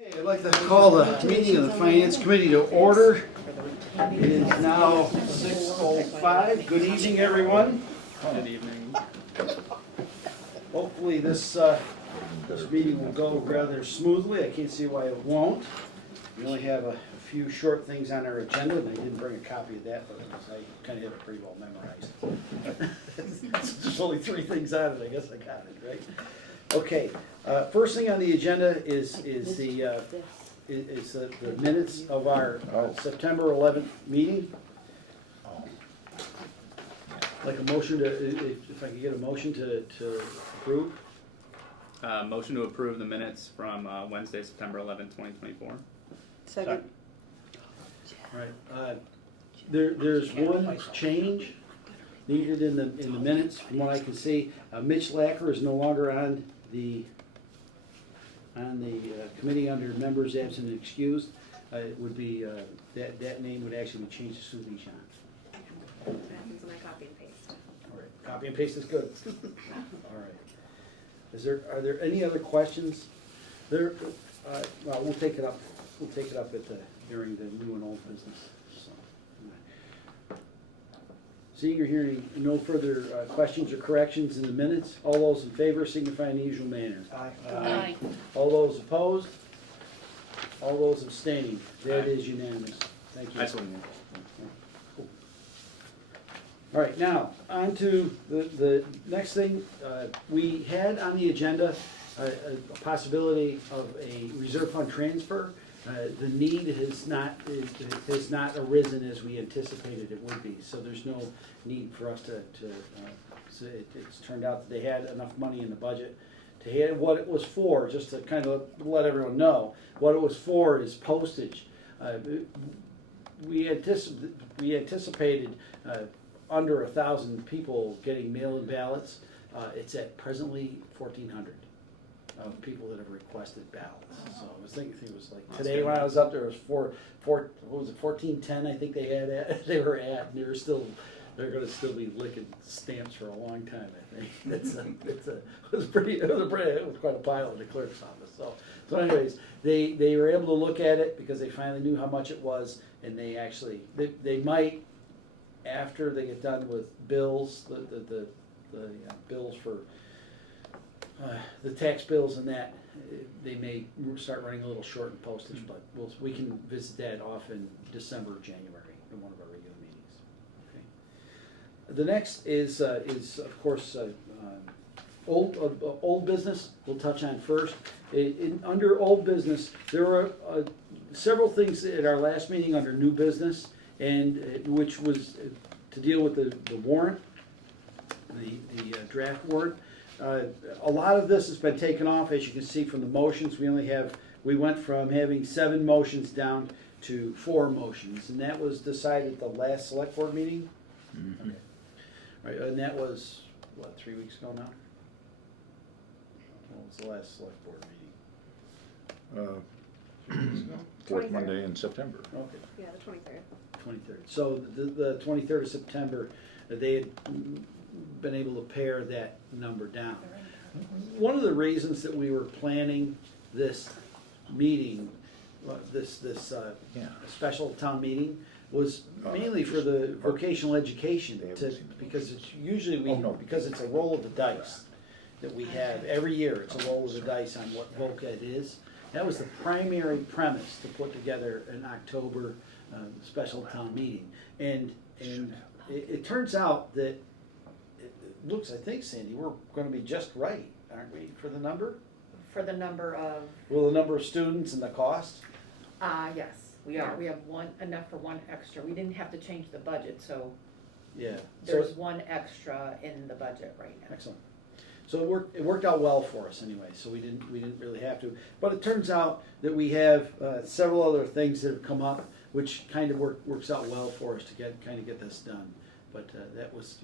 Okay, I'd like to call the meeting of the Finance Committee to order. It is now 6:05. Good evening, everyone. Good evening. Hopefully this meeting will go rather smoothly. I can't see why it won't. We only have a few short things on our agenda, and I didn't bring a copy of that, but I kind of have it pretty well memorized. There's only 3 things on it. I guess I got it, right? Okay. First thing on the agenda is the minutes of our September 11th meeting. Like a motion to, if I could get a motion to approve. Motion to approve the minutes from Wednesday, September 11th, 2024. Second. All right. There's one change needed in the minutes from what I can see. Mitch Lacker is no longer on the committee under members absent and excused. It would be that name would actually be changed to Sue Bichon. That happens when I copy and paste. All right, copy and paste is good. All right. Are there any other questions? Well, we'll take it up. We'll take it up during the new and old business. So, seeing or hearing no further questions or corrections in the minutes, all those in favor signify in the usual manner. Aye. All those opposed? All those abstaining? That is unanimous. Thank you. Excellent. Cool. All right, now, on to the next thing. We had on the agenda a possibility of a reserve fund transfer. The need has not arisen as we anticipated it would be, so there's no need for us to so it's turned out that they had enough money in the budget to have what it was for. Just to kind of let everyone know, what it was for is postage. We anticipated under 1,000 people getting mail-in ballots. It's at presently 1,400 of people that have requested ballots. So I was thinking it was like today when I was up there, it was what was it, 1410? I think they were at, and they're going to still be licking stamps for a long time. I think it was quite a pile in the clerk's office. So anyways, they were able to look at it because they finally knew how much it was, and they might, after they get done with bills, the bills for the tax bills and that, they may start running a little short in postage, but we can visit that off in December or January in one of our regular meetings. Okay. The next is of course old business. We'll touch on first. Under old business, there were several things at our last meeting under new business, and which was to deal with the warrant, the draft warrant. A lot of this has been taken off, as you can see from the motions. We went from having 7 motions down to 4 motions, and that was decided at the last select board meeting. Mm-hmm. Okay. Right, and that was what, 3 weeks ago now? What was the last select board meeting? 3 weeks ago? Fourth 23rd. Monday in September. Okay. Yeah, the 23rd. 23rd. So the 23rd of September, they had been able to pare that number down. One of the reasons that we were planning this meeting, this special town meeting, was mainly for the vocational education, because it's usually because it's a roll of the dice that we have every year. It's a roll of the dice on what voc ed is. That was the primary premise to put together an October special town meeting, and it turns out that it looks, I think, Sandy, we're going to be just right, aren't we, for the number? For the number of? Well, the number of students and the cost? Yes, we are. We have enough for 1 extra. We didn't have to change the budget, so Yeah. there's 1 extra in the budget right now. Excellent. So it worked out well for us anyway, so we didn't really have to. But it turns out that we have several other things that have come up, which kind of works out well for us to get this done. But that was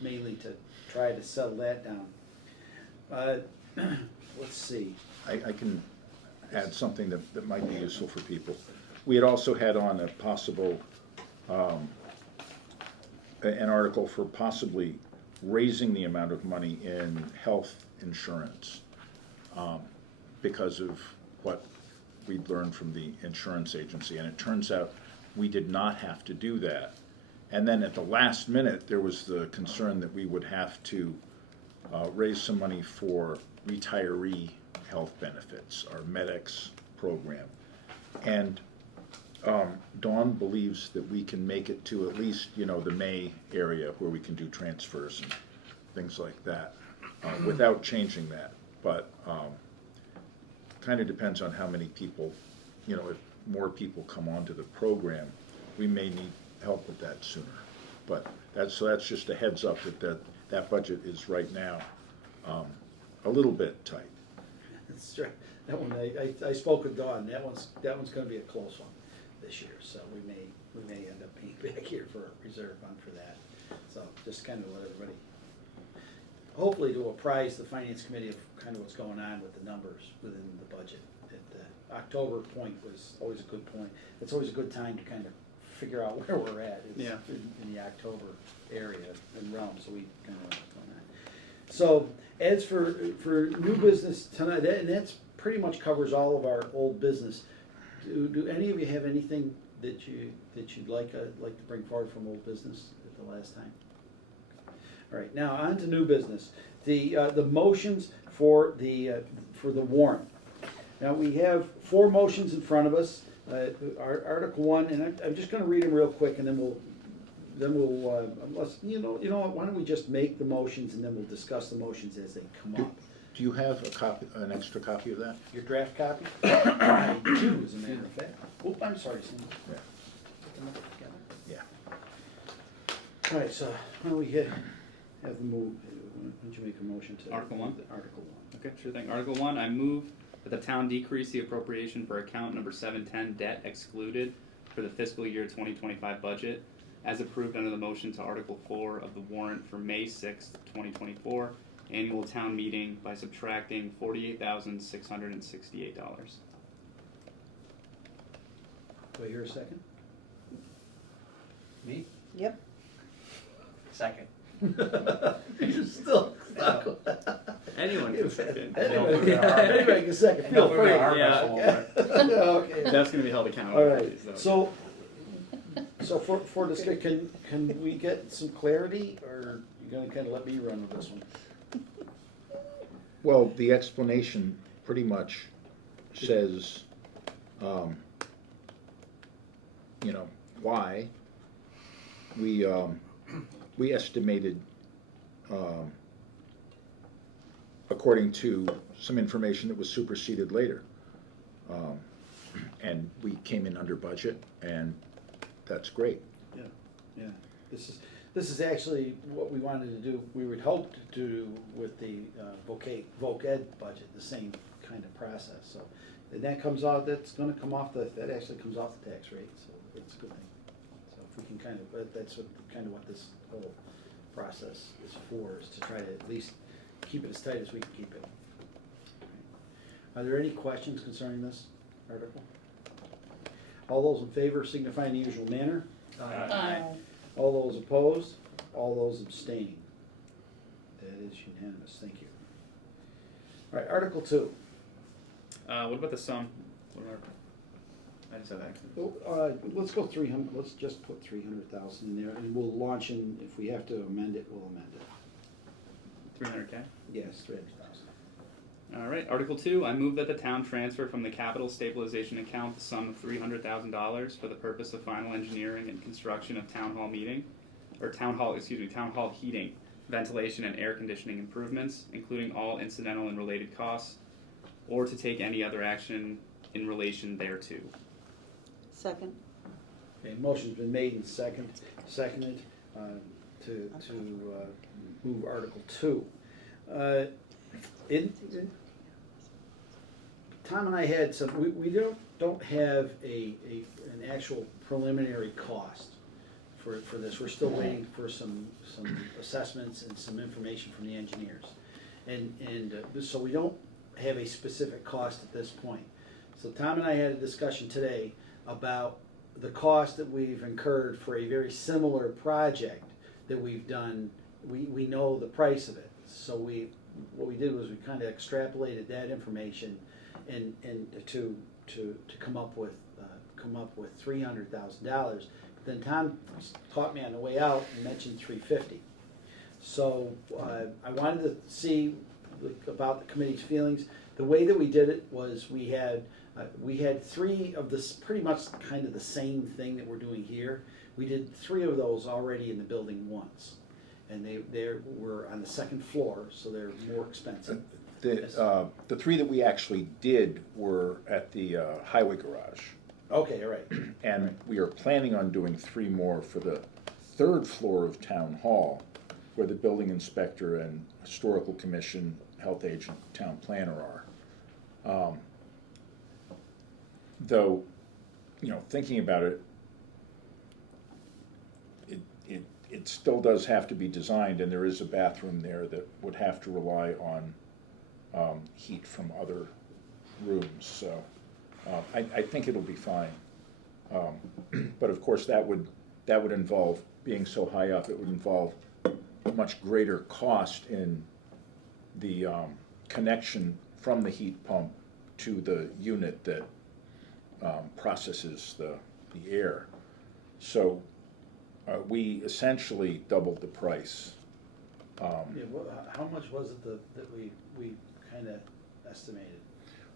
mainly to try to settle that down. Let's see. I can add something that might be useful for people. We had also had on a possible, an article for possibly raising the amount of money in health insurance because of what we'd learned from the insurance agency, and it turns out we did not have to do that. And then at the last minute, there was the concern that we would have to raise some money for retiree health benefits, our MedX program. And Dawn believes that we can make it to at least, the May area where we can do transfers and things like that without changing that. But kind of depends on how many people, if more people come onto the program, we may need help with that sooner. But that's just a heads up that budget is right now a little bit tight. That's true. That one, I spoke with Dawn, that one's gonna be a close one this year, so we may end up being back here for a reserve fund for that. So just kind of let everybody, hopefully to apprise the finance committee of kind of what's going on with the numbers within the budget. The October point was always a good point. It's always a good time to kind of figure out where we're at. It's Yeah. in the October area and realm, so we kind of know what's going on. So as for new business tonight, and that's pretty much covers all of our old business. Do any of you have anything that you'd like to bring forward from old business at the last time? All right, now on to new business. The motions for the warrant. Now we have 4 motions in front of us. Article 1, and I'm just going to read them real quick, and then we'll unless you know what, why don't we just make the motions and then we'll discuss the motions as they come up. Do you have an extra copy of that? Your draft copy? I do, as a matter of fact. Oh, I'm sorry, Cindy. Yeah. Yeah. All right, so why don't we have the move, why don't you make a motion to? Article 1? Article 1. Okay, sure thing. Article 1, I move that the town decrease the appropriation for account number 710, debt excluded, for the fiscal year 2025 budget, as approved under the motion to Article 4 of the warrant for May 6th, 2024, annual town meeting by subtracting $48,668. Do I hear a second? Me? Yep. Second. You're still stuck with that. Anyone can second. Anybody can second, I know feel we're free. gonna arm wrestle over it. Okay. That's going to be held accountable. All right, for these, though. so for discussion, can we get some clarity, or you're gonna kinda let me run with this one? Well, the explanation pretty much says, why we estimated, according to some information that was superseded later. And we came in under budget, and that's great. Yeah, this is actually what we wanted to do, we would hope to do with the voc ed budget, the same kind of process, so. And that comes out, that actually comes off the tax rate, so it's a good thing. So if we can that's what this whole process is for, is to try to at least keep it as tight as we can keep it. Are there any questions concerning this article? All those in favor signify in the usual manner. Aye. All those opposed, all those abstaining. That is unanimous, thank you. All right, Article 2. What about the sum? I just said that. Let's go 300, let's just put 300,000 in there, and we'll launch in, if we have to amend it, we'll amend it. 300K? Yes, 300,000. All right, Article 2, I move that the town transfer from the capital stabilization account the sum of $300,000 for the purpose of final engineering and construction of town hall heating, ventilation and air conditioning improvements, including all incidental and related costs, or to take any other action in relation thereto. Second. Okay, motion's been made and seconded to move Article 2. Tom and I had we don't have an actual preliminary cost for this. We're still waiting for some assessments and some information from the engineers. And so we don't have a specific cost at this point. So Tom and I had a discussion today about the cost that we've incurred for a very similar project that we've done. We know the price of it. So what we did was we kind of extrapolated that information and to to come up with $300,000. Then Tom taught me on the way out and mentioned 350. So I wanted to see about the committee's feelings. The way that we did it was we had three of this, pretty much kind of the same thing that we're doing here. We did three of those already in the building once, and they were on the second floor, so they're more expensive. The three that we actually did were at the highway garage. Okay, all right. And we are planning on doing three more for the third floor of Town Hall, where the building inspector and historical commission, health agent, town planner are. Though, thinking about it, it still does have to be designed, and there is a bathroom there that would have to rely on heat from other rooms, so I think it'll be fine. But of course, that would involve, being so high up, it would involve much greater cost in the connection from the heat pump to the unit that processes the air. So we essentially doubled the price. Yeah, how much was it that we kind of estimated?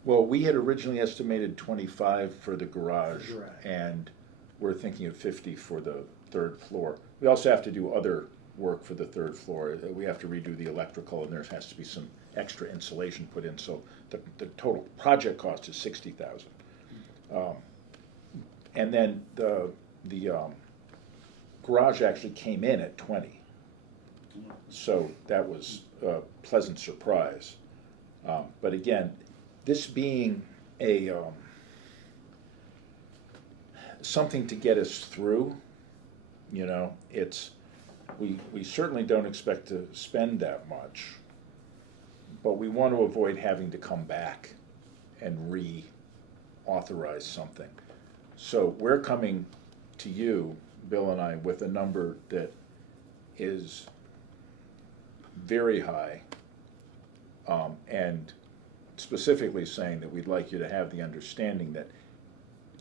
Well, we had originally estimated 25 for the garage, For the garage. and we're thinking of 50 for the third floor. We also have to do other work for the third floor. We have to redo the electrical, and there has to be some extra insulation put in, so the total project cost is $60,000. And then the garage actually came in at 20. So that was a pleasant surprise. But again, this being a something to get us through, we certainly don't expect to spend that much, but we want to avoid having to come back and reauthorize something. So we're coming to you, Bill and I, with a number that is very high, and specifically saying that we'd like you to have the understanding that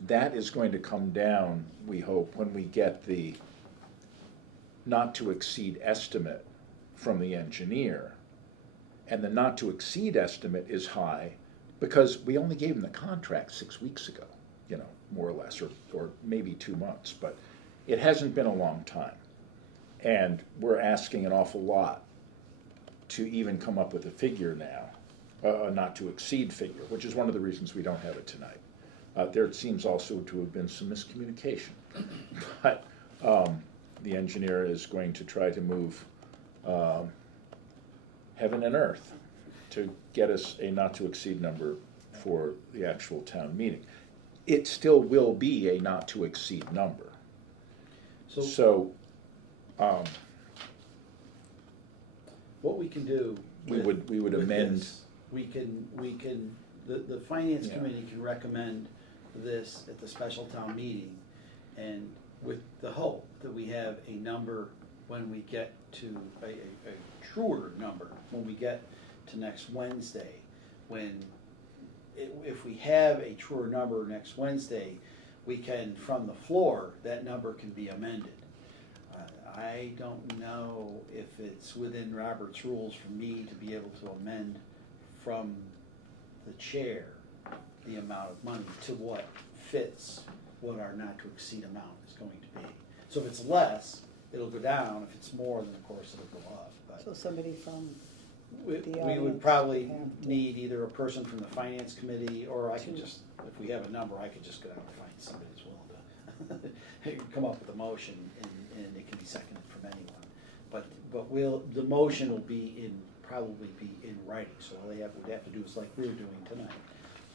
that is going to come down, we hope, when we get the not to exceed estimate from the engineer. And the not to exceed estimate is high because we only gave him the contract 6 weeks ago, more or less, or maybe 2 months, but it hasn't been a long time. And we're asking an awful lot to even come up with a figure now, a not to exceed figure, which is one of the reasons we don't have it tonight. There seems also to have been some miscommunication, but the engineer is going to try to move heaven and earth to get us a not to exceed number for the actual town meeting. It still will be a not to exceed number. So what we can do. we would with amend. this, the finance Yeah. committee can recommend this at the special town meeting, and with the hope that we have a number when we get to, a truer number, when we get to next Wednesday, if we have a truer number next Wednesday, we can, from the floor, that number can be amended. I don't know if it's within Robert's rules for me to be able to amend from the chair the amount of money to what fits what our not to exceed amount is going to be. So if it's less, it'll go down. If it's more, then of course it'll go up. But So somebody from we the would audience probably have to- need either a person from the finance committee, or I could To- just, if we have a number, I could just go out and find somebody who's willing to come up with a motion, and it can be seconded from anyone. But the motion will probably be in writing, so all we'd have to do is like we're doing tonight,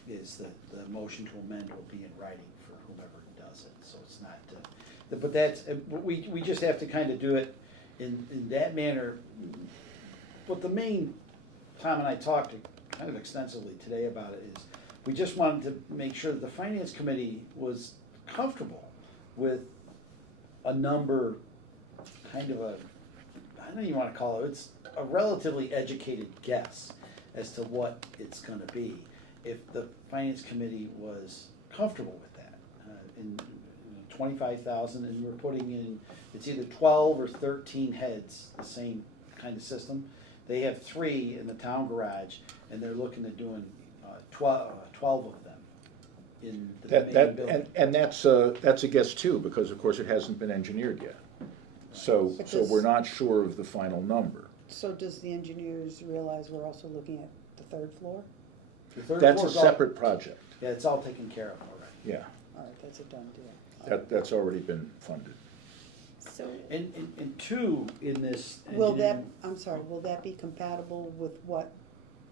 is the motion to amend will be in writing for whomever does it, so it's not, but that's, we just have to kind of do it in that manner. But the main, Tom and I talked kind of extensively today about it, is we just wanted to make sure that the finance committee was comfortable with a number, kind of I don't even want to call it, it's a relatively educated guess as to what it's gonna be. if the finance committee was comfortable with that. In 25,000, and we're putting in, it's either 12 or 13 heads, the same kind of system. They have 3 in the town garage, and they're looking at doing 12 of them in the main building. And that's a guess too, because of course it hasn't been engineered yet. So But so does- we're not sure of the final number. So does the engineers realize we're also looking at the third floor? The third That's a floor's all- separate project, Yeah, it's all taken care of already. yeah. All right, that's a done deal. That's already been funded. So, And 2 in this. will that, engineering- I'm sorry, will that be compatible with what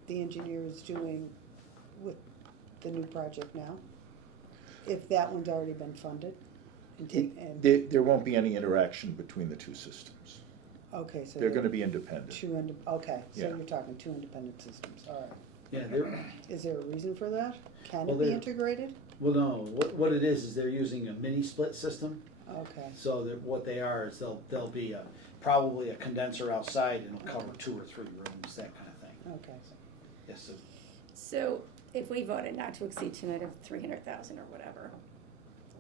the engineer is doing with the new project now? If that one's already been funded? And There won't be any interaction between the 2 systems. okay, so. They're gonna be independent. Okay, so Yeah. you're talking 2 independent systems, all right. Yeah, they're, Is there a reason for that? Can Well, it be they're- integrated? well, no, what it is they're using a mini split system. Okay, So that what they are is they'll be probably a condenser outside and it'll cover 2 or 3 rooms, that kind of thing. okay. Yes, so So if we voted not to exceed tonight of 300,000 or whatever,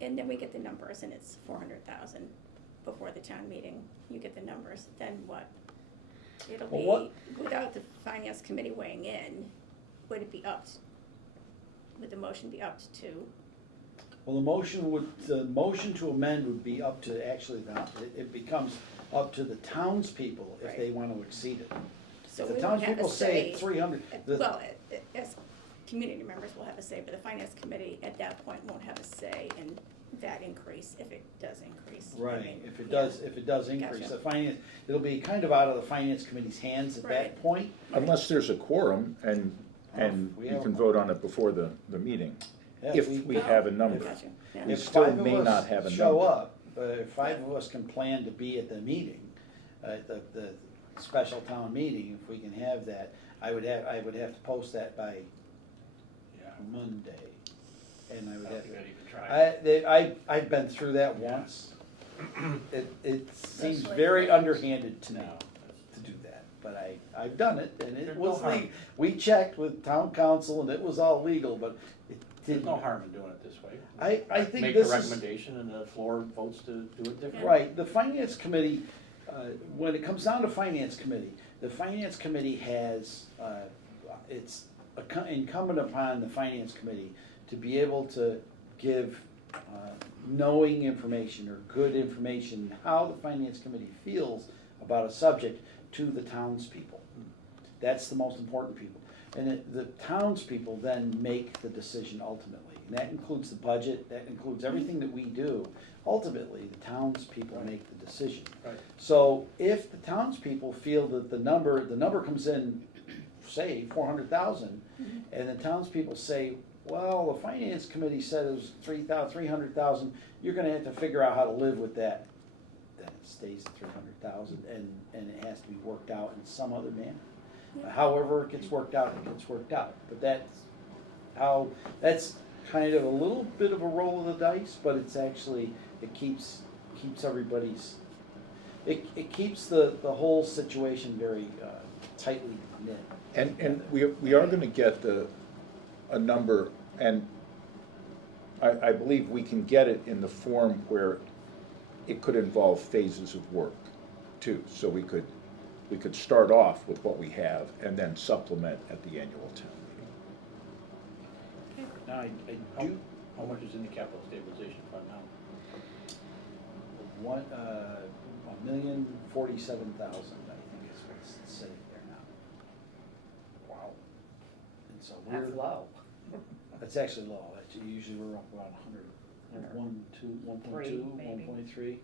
and then we get the numbers and it's 400,000 before the town meeting, you get the numbers, then what? It'll Well, be, what- without the finance committee weighing in, would it be upped? Would the motion be upped to? well, the motion to amend would be up to, actually, it becomes up to the townspeople if they want to exceed it. So If the we won't have townspeople a say say. 300, Well, as community members will have a say, but the finance committee at that point won't have a say in that increase if it does increase. I right, mean, if it yeah. does increase, Gotcha. the finance, it'll be kind of out of the finance committee's hands at that Right. point. Unless there's a quorum and We you have- can vote on it before the meeting. Yeah, If we have a number. Gotcha, yeah. We If still 5 of may us not have a show number. up, if 5 of us can plan to be at the meeting, the special town meeting, if we can have that, I would have to post that by Yeah. Monday. And I would have, You gotta even try. I've been through that once. It seems That's like- very underhanded to me No. to do that, but I've done it, and it There's was no harm. legal. We checked with town council, and it was all legal, but it There's didn't. no harm in doing it this way. I think Make this the is- recommendation and the floor votes to do it differently. Right, the finance committee, when it comes down to finance committee, the finance committee has, it's incumbent upon the finance committee to be able to give knowing information or good information, how the finance committee feels about a subject to the townspeople. That's the most important people. And the townspeople then make the decision ultimately. And that includes the budget, that includes everything that we do. Ultimately, the townspeople make the decision. Right. So if the townspeople feel that the number comes in, say, 400,000, and the townspeople say, well, the finance committee said it was 300,000, you're gonna have to figure out how to live with that. Then it stays at 300,000, and it has to be worked out in some other manner. However it gets worked out, it gets worked out. But that's kind of a little bit of a roll of the dice, but it's actually, it keeps everybody's, it keeps the whole situation very tightly knit. And we are gonna get a number, and I believe we can get it in the form where it could involve phases of work too. So we could start off with what we have and then supplement at the annual town meeting. Now, I do, How much is in the capital stabilization fund now? 1,047,000, I think is what's sitting there now. Wow. And so That's low. That's actually low. Usually we're up around 100, 1.2, maybe. 1.3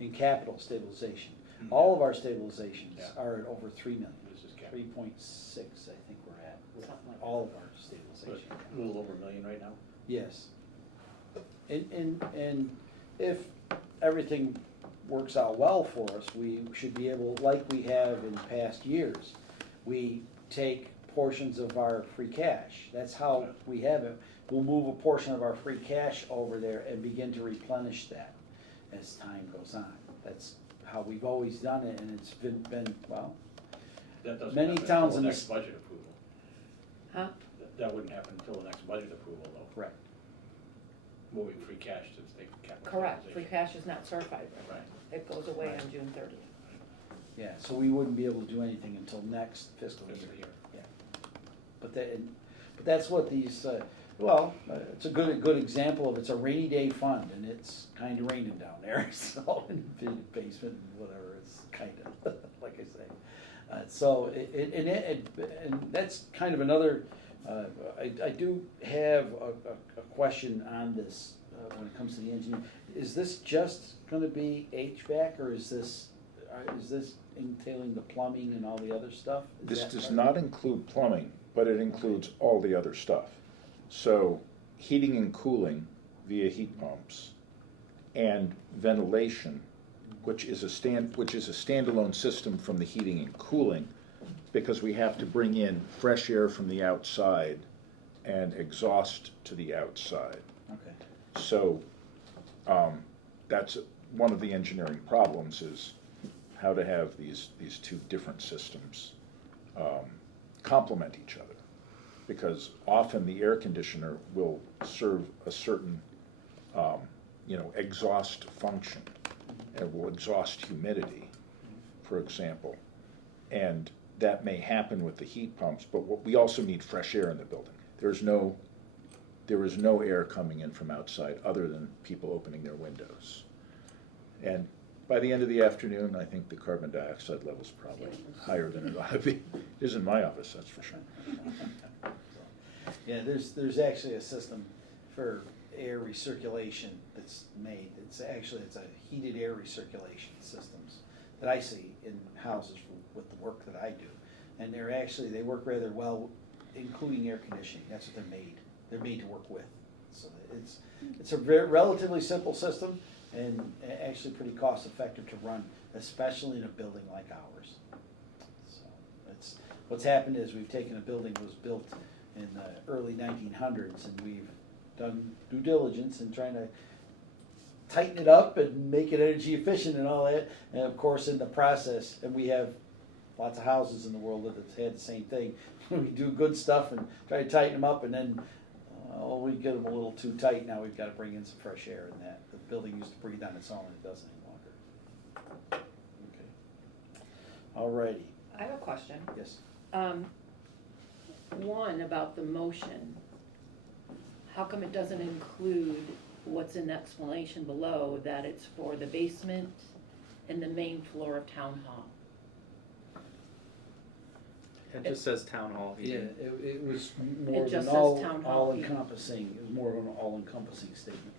in capital stabilization. Mhm. All of our stabilizations Yeah. are at over 3 million. This is capital. 3.6, I think we're at, with Something like all of our But stabilization. a little over $1 million right now? Yes. And if everything works out well for us, we should be able, like we have in past years, we take portions of our free cash. That's how we have it. We'll move a portion of our free cash over there and begin to replenish that as time goes on. That's how we've always done it, and it's been well, That doesn't Many happen towns until in next this- budget approval. Huh? that wouldn't happen until the next budget approval though, Correct. moving free cash to state capital Correct, free stabilization. cash is not certified, Right. it goes away Right. on June 30th. Yeah, so we wouldn't be able to do anything until next fiscal Fiscal year. year. But that's what these, it's a good example of, it's a rainy day fund, and it's kinda raining down there, so, in the basement and whatever, it's kinda, like I say. And that's kind of another, I do have a question on this, when it comes to the engineer. Is this just gonna be HVAC, or is this entailing the plumbing and all the other stuff? Is This that does part of not it? include plumbing, but it includes all the other stuff. So heating and cooling via heat pumps and ventilation, which is a standalone system from the heating and cooling, because we have to bring in fresh air from the outside and exhaust to the outside. Okay. So, that's one of the engineering problems, is how to have these two different systems complement each other. Because often the air conditioner will serve a certain, exhaust function. It will exhaust humidity, for example. And that may happen with the heat pumps, but we also need fresh air in the building. There is no air coming in from outside other than people opening their windows. And by the end of the afternoon, I think the carbon dioxide level's probably higher than it ought to be. It is in my office, that's for sure. Yeah, there's actually a system for air recirculation that's made. It's a heated air recirculation systems that I see in houses with the work that I do. And they work rather well, including air conditioning. That's what they're made. They're made to work with. So it's a relatively simple system, and actually pretty cost effective to run, especially in a building like ours. So what's happened is we've taken a building that was built in the early 1900s, and we've done due diligence in trying to tighten it up and make it energy efficient and all that. And of course, in the process, and we have lots of houses in the world that have had the same thing. We do good stuff and try to tighten them up, and then we get them a little too tight. Now we've got to bring in some fresh air, and that the building used to breathe on its own, it doesn't any longer. Okay. All righty. I have a question. Yes. One about the motion. How come it doesn't include what's in the explanation below, that it's for the basement and the main floor of town hall? It just says town hall Yeah, heating. it was more It than just says town hall all heating. encompassing, it was more of an all-encompassing statement.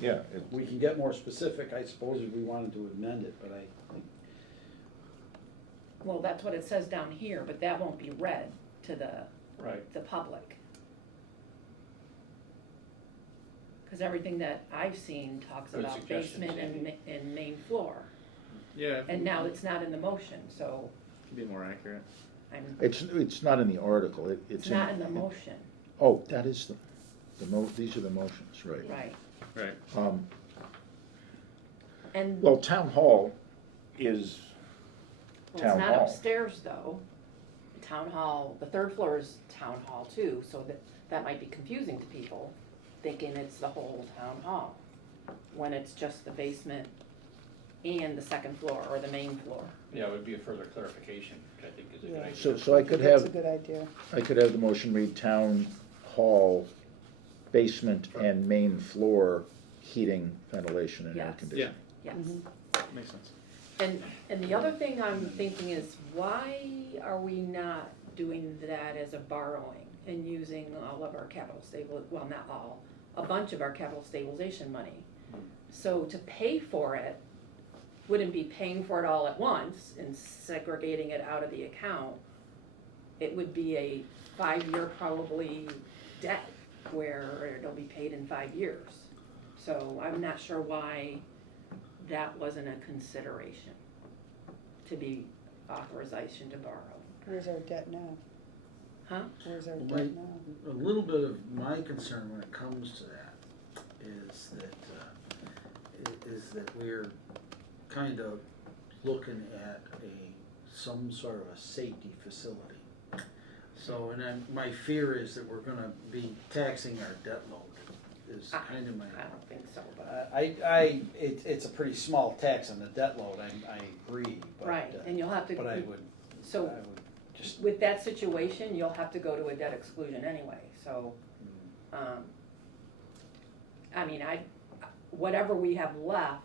Yeah, We can get more specific, I suppose, if we wanted to amend it, but I think, Well, that's what it says down here, but that won't be read to Right. the public. Cause everything that I've seen talks Good about suggestion, basement Sandy. and main floor. Yeah. And now it's not in the motion, so Could be more accurate. it's not in the article, it's not in the motion, Oh, that is these are the motions, right. right? Right. And, Well, town hall is well, town it's not hall. upstairs though. Town hall, the third floor is town hall too, so that might be confusing to people, thinking it's the whole town hall, when it's just the basement and the second floor or the main floor. Yeah, it would be a further clarification, which I think is a good Yeah. idea. So I could That's a have, good idea. I could have the motion read town hall, basement and main floor heating, ventilation and air Yes. conditioning. Yes. Mhm. Makes sense. And the other thing I'm thinking is, why are we not doing that as a borrowing and using all of our well, not all, a bunch of our capital stabilization money? So to pay for it, wouldn't be paying for it all at once and segregating it out of the account. It would be a 5-year probably debt where it'll be paid in 5 years. So I'm not sure why that wasn't a consideration to be authorization to borrow. Where's our debt now? Huh? Where's our My- debt now? a little bit of my concern when it comes to that is that we're kind of looking at some sort of a safety facility. So, and then my fear is that we're gonna be taxing our debt load, is kind of my. I don't think so, but, It's a pretty small tax on the debt load, I agree, but. right, and you'll have to. But I would So, just, with that situation, you'll have to go to a debt exclusion anyway, so, I mean, whatever we have left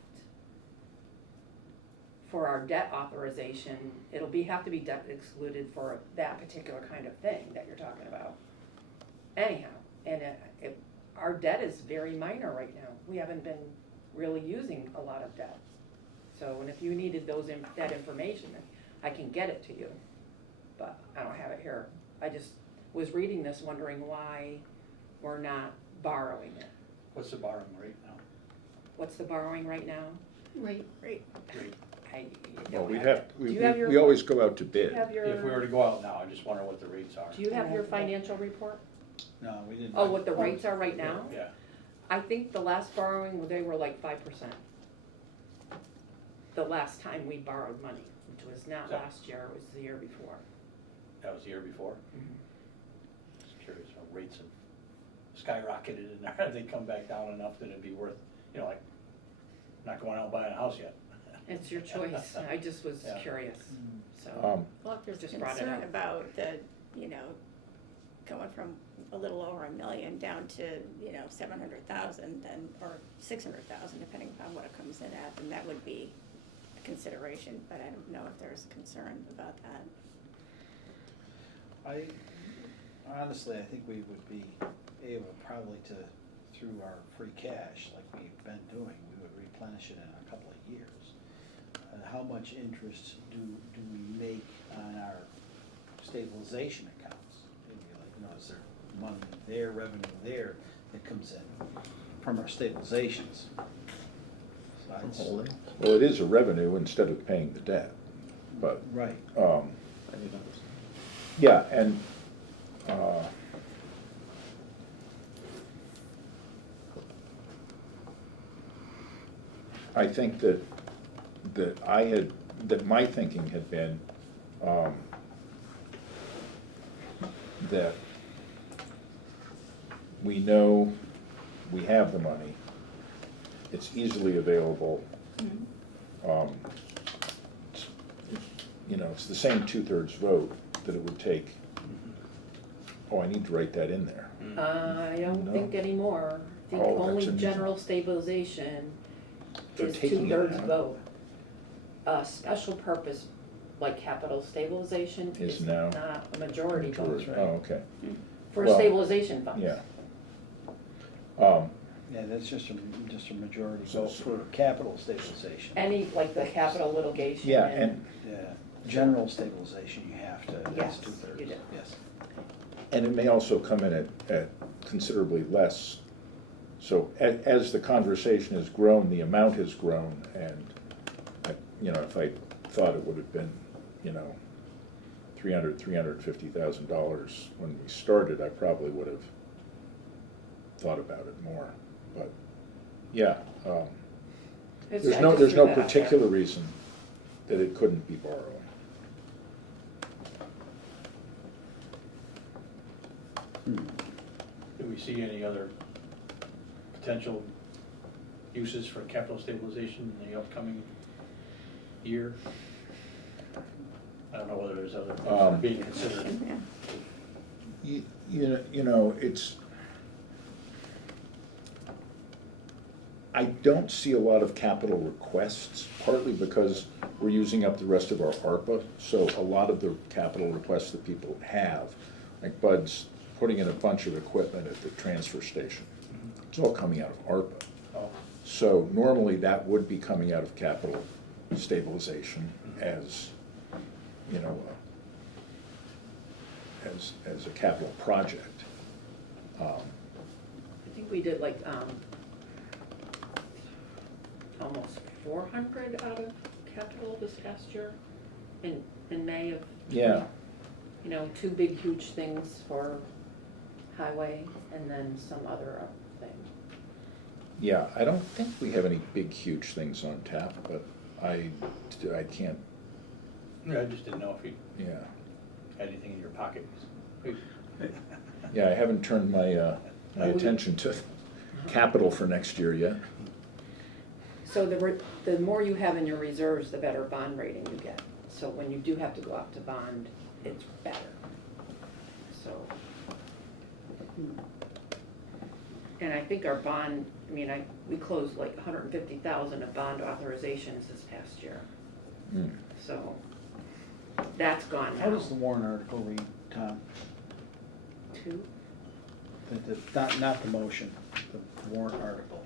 for our debt authorization, have to be debt excluded for that particular kind of thing that you're talking about. Anyhow, and our debt is very minor right now, we haven't been really using a lot of debt. So, and if you needed that information, I can get it to you, but I don't have it here. I just was reading this wondering why we're not borrowing it. What's the borrowing rate now? What's the borrowing right now? Right. Rate. I Well, don't we have have, it. we, Do you have your? we always go out to Do bid. you have your? If we were to go out now, I just wonder what the rates are. Do you have your financial report? no, we didn't. Oh, what the rates are right now? Yeah, I think the last borrowing, they were like 5%. The last time we borrowed money, which was not So- last year, it was the year before. that was the year before. Just curious, how rates have skyrocketed and have they come back down enough that it'd be worth, like, not going out and buying a house yet? It's your choice, I just was Yeah. curious, so. Well, if there's Just a brought it concern up. about the, going from a little over $1 million down to, 700,000, then, or 600,000, depending upon what it comes in at, then that would be a consideration, but I don't know if there's concern about that. Honestly, I think we would be able probably to, through our free cash, like we've been doing, we would replenish it in a couple of years. How much interest do we make on our stabilization accounts? Is there money there, revenue there that comes in from our stabilizations? So it's- Well, it is a revenue instead of paying the debt, but, Right. yeah, and, I think that my thinking had been, that we know we have the money, it's easily available. It's the same 2/3 vote that it would take. Oh, I need to write that in there. I don't No. think anymore. I think Oh, that's only an easy- general stabilization They're is taking it 2/3 out. vote. Special purpose, like capital stabilization, Is is now not a majority vote That's right. Oh, okay, for Well, stabilization funds. yeah. Yeah, that's just a majority So- vote for capital stabilization. Any, like the capital litigation. Yeah, and Yeah, general stabilization, you have to, that's Yes, 2/3. you do. Yes. it may also come in at considerably less. So as the conversation has grown, the amount has grown, and, if I thought it would have been, $350,000 when we started, I probably would have thought about it more. But, yeah, It's- there's I no just threw that out there. particular reason that it couldn't be borrowing. do we see any other potential uses for capital stabilization in the upcoming year? I don't know whether there's other things that are being considered. Yeah. It's, I don't see a lot of capital requests, partly because we're using up the rest of our ARPA, so a lot of the capital requests that people have, like Bud's putting in a bunch of equipment at the transfer station, it's all coming out of ARPA. Oh, So normally that would be coming out of capital stabilization as, as a capital project. I think we did like, almost 400 out of capital this past year, in May of. Yeah. 2 big huge things for highway and then some other thing. Yeah, I don't think we have any big, huge things on tap, but I can't, yeah, I just didn't know if you yeah. had anything in your pocket. Yeah, I haven't turned my attention to capital for next year yet. So the more you have in your reserves, the better bond rating you get. So when you do have to go out to bond, it's better. So. And I think our bond, I mean, we closed like 150,000 of bond authorizations this past year. Hmm. So that's gone now. How does the warrant article read, Tom? Two? Not the motion, the warrant article.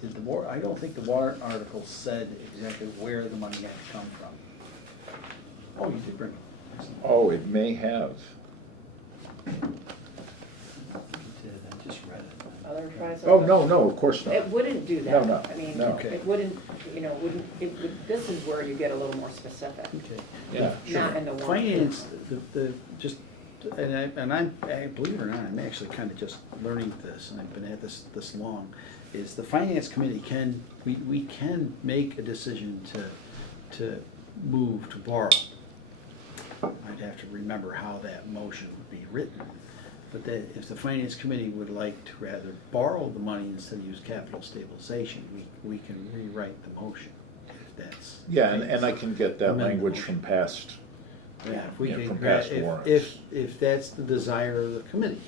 Did the I don't think the warrant article said exactly where the money had to come from. Oh, you did bring it. Oh, it may have. You did, I just read it. Other tries? Oh, no, of course not. It wouldn't do that. No, I mean, no. Okay. it wouldn't, this is where you get a little more specific, Okay. Yeah, not sure. in the one. Finance, just, I believe it or not, I'm actually kind of just learning this, and I've been at this long, is the finance committee we can make a decision to move to borrow. I'd have to remember how that motion would be written, but that if the finance committee would like to rather borrow the money instead of use capital stabilization, we can rewrite the motion, if that's. Yeah, and I can get that Amend the language motion. from past, Yeah, if we Yeah, can, from past warrants. if that's the desire of the committee.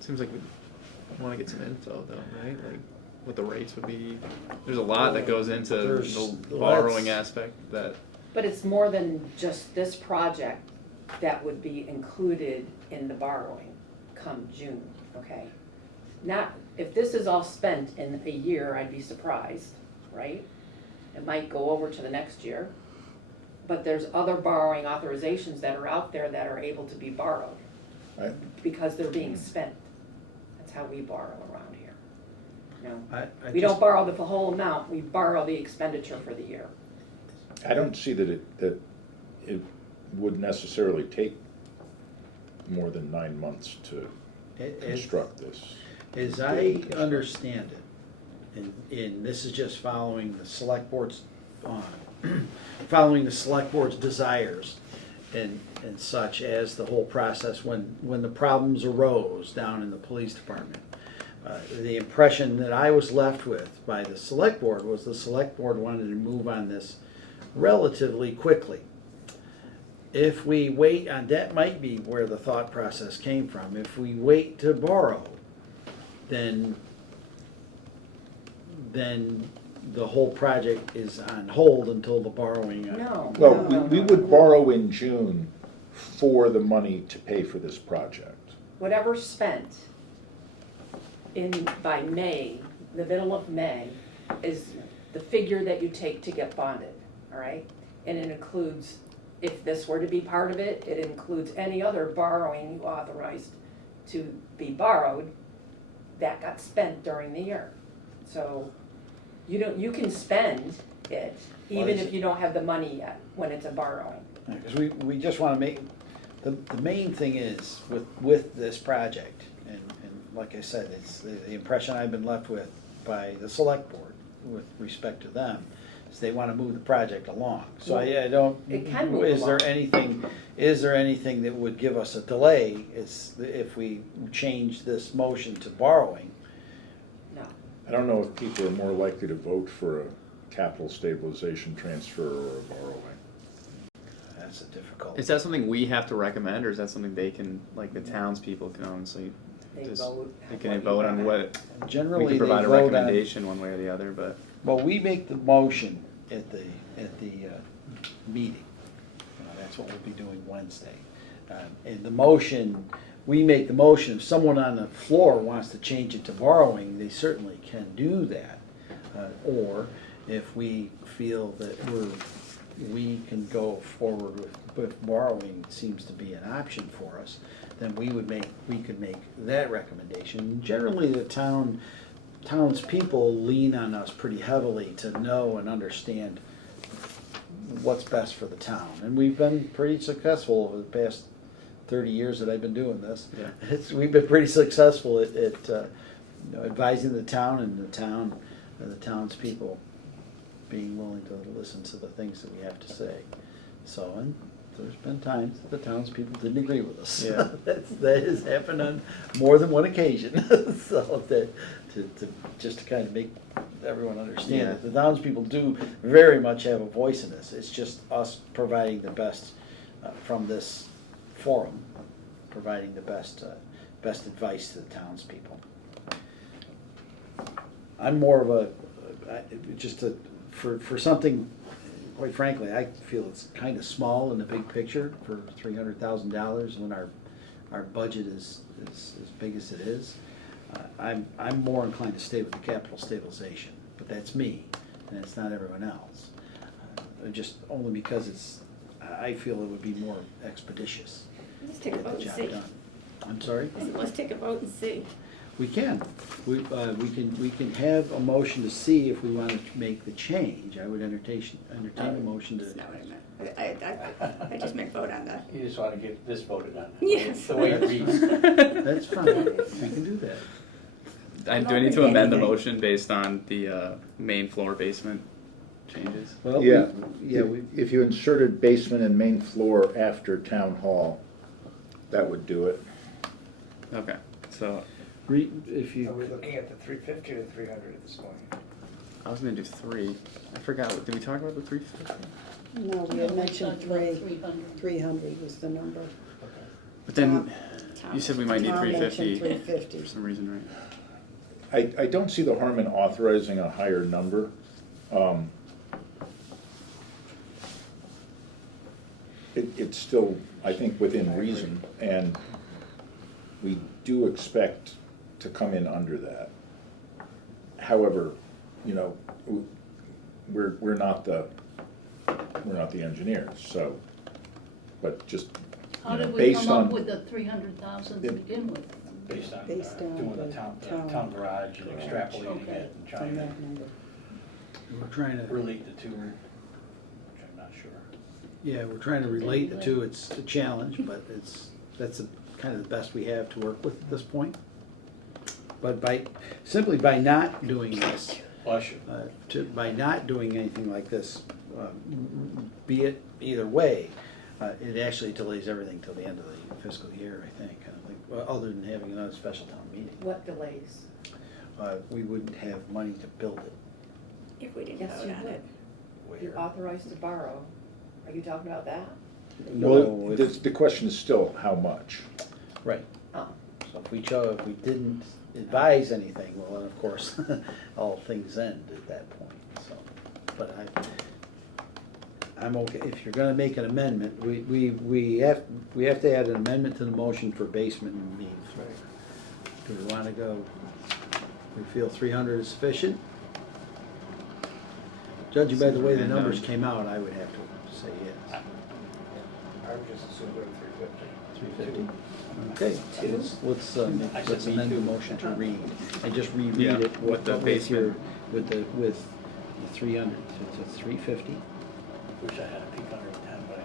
Seems like we wanna get some info though, right? Like what the rates would be. There's a lot that goes into There's the borrowing lots. aspect that, But it's more than just this project that would be included in the borrowing come June, okay? Not, if this is all spent in a year, I'd be surprised, right? It might go over to the next year, but there's other borrowing authorizations that are out there that are able to be borrowed right? because they're being spent. That's how we borrow around here. No, we just- don't borrow the whole amount, we borrow the expenditure for the year. I don't see that it would necessarily take more than 9 months to construct this. As I understand it, and this is just following the select board's, following the select board's desires and such as the whole process when the problems arose down in the police department. The impression that I was left with by the select board was the select board wanted to move on this relatively quickly. If we wait, and that might be where the thought process came from, if we wait to borrow, then the whole project is on hold until the borrowing. No. Well, no, we no, would no. borrow in June for the money to pay for this project. Whatever's spent by May, the middle of May, is the figure that you take to get bonded, all right? And it includes, if this were to be part of it, it includes any other borrowing you authorized to be borrowed that got spent during the year. So you can spend it even if you don't have the money yet, when it's a borrowing. Because we just want to make, the main thing is with this project, and like I said, it's the impression I've been left with by the select board with respect to them, is they want to move the project along. So I don't, It can move is there along. anything that would give us a delay is if we change this motion to borrowing? No. I don't know if people are more likely to vote for a capital stabilization transfer or a borrowing. That's a difficult. is that something we have to recommend or is that something they can, like the townspeople can honestly, They just, vote. they can vote on what, we Generally, can they provide a vote on. recommendation one way or the other, but. Well, we make the motion at the meeting. That's what we'll be doing Wednesday. And the motion, we make the motion, if someone on the floor wants to change it to borrowing, they certainly can do that. Or if we feel that we can go forward with borrowing, seems to be an option for us, then we could make that recommendation. Generally, the townspeople lean on us pretty heavily to know and understand what's best for the town. And we've been pretty successful over the past 30 years that I've been doing this. Yeah. We've been pretty successful at advising the town and the townspeople being willing to listen to the things that we have to say. So, and there's been times that the townspeople didn't agree with us. Yeah. That has happened on more than one occasion, so that, just to kind of make everyone understand that the townspeople do very much have a voice in this. It's just us providing the best, from this forum, providing the best advice to the townspeople. I'm more of a, for something, quite frankly, I feel it's kind of small in the big picture for $300,000 when our budget is as big as it is. I'm more inclined to stay with the capital stabilization, but that's me, and it's not everyone else. Just only because I feel it would be more expeditious Let's to take a get the vote and job see. done. I'm sorry? I said, let's take a vote and see. We can. We can have a motion to see if we want to make the change. I would entertain a motion to. That's not what I meant. I just meant vote on the, You just wanna get this voted on. Yes. The way it reads. That's fine, we can do that. Do I need to amend the motion based on the main floor basement changes? Well, Yeah, we, if you inserted basement and main floor after town hall, that would do it. Okay, so if you. Are we looking at the 350 or 300 at this point? I was gonna do 3. I forgot, did we talk about the 350? No, we had mentioned 300 was the number. But then, Tom. you said we might need Tom 350 mentioned 350. for some reason, right? I don't see the harm in authorizing a higher number. It's still, I think, within reason, and we do expect to come in under that. However, you know, we're not the engineers, so, but just, How you know, did we based come up on. with the 300,000 to begin with? Based on Based on doing the the town town garage and extrapolating Okay. it and From trying that number. We're trying to, relate the two, which I'm not sure. yeah, we're trying to relate the two. It's a challenge, but that's kind of the best we have to work with at this point. But simply by not doing this, Bless you. by not doing anything like this, be it either way, it actually delays everything till the end of the fiscal year, I think. Well, other than having another special town meeting. What delays? We wouldn't have money to build it. If we didn't Yes, vote you on would. it. You're authorized to borrow. Are you talking about that? Well, the question is still how much. Right. Oh, So if we didn't advise anything, well, then of course, all things end at that point, so. But I'm okay, if you're gonna make an amendment, we have to add an amendment to the motion for basement and main floor. Do we wanna go, we feel 300 is sufficient? Judging by the way the numbers came out, I would have to say yes. I would just assume go to 350. 350? Okay, let's amend the motion to read, and just reread Yeah, it with the basement. with the 300 to 350, Wish I had a peak under 10, but I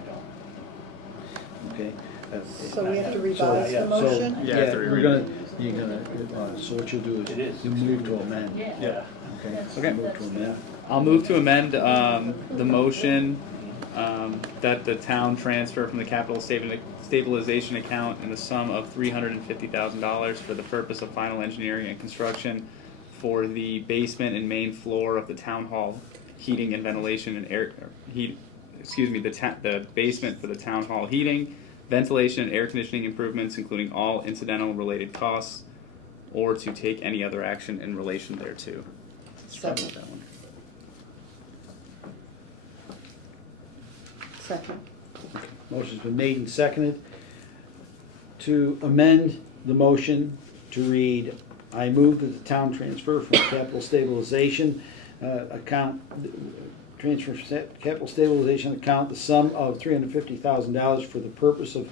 don't. okay? So we have to revise the motion? Yeah, Yeah, three you're gonna, so what you'll do It is, is. you move to amend. Yeah. Yeah. Okay, Okay. move to amend. I'll move to amend the motion that the town transfer from the capital stabilization account in the sum of $350,000 for the purpose of final engineering and construction for the basement and main floor of the town hall heating and ventilation and the basement for the town hall heating, ventilation and air conditioning improvements, including all incidental related costs, or to take any other action in relation thereto. Struggle with that one. Second. Motion's been made and seconded to amend the motion to read, I move that the town transfer from capital stabilization account, transfer from capital stabilization account the sum of $350,000 for the purpose of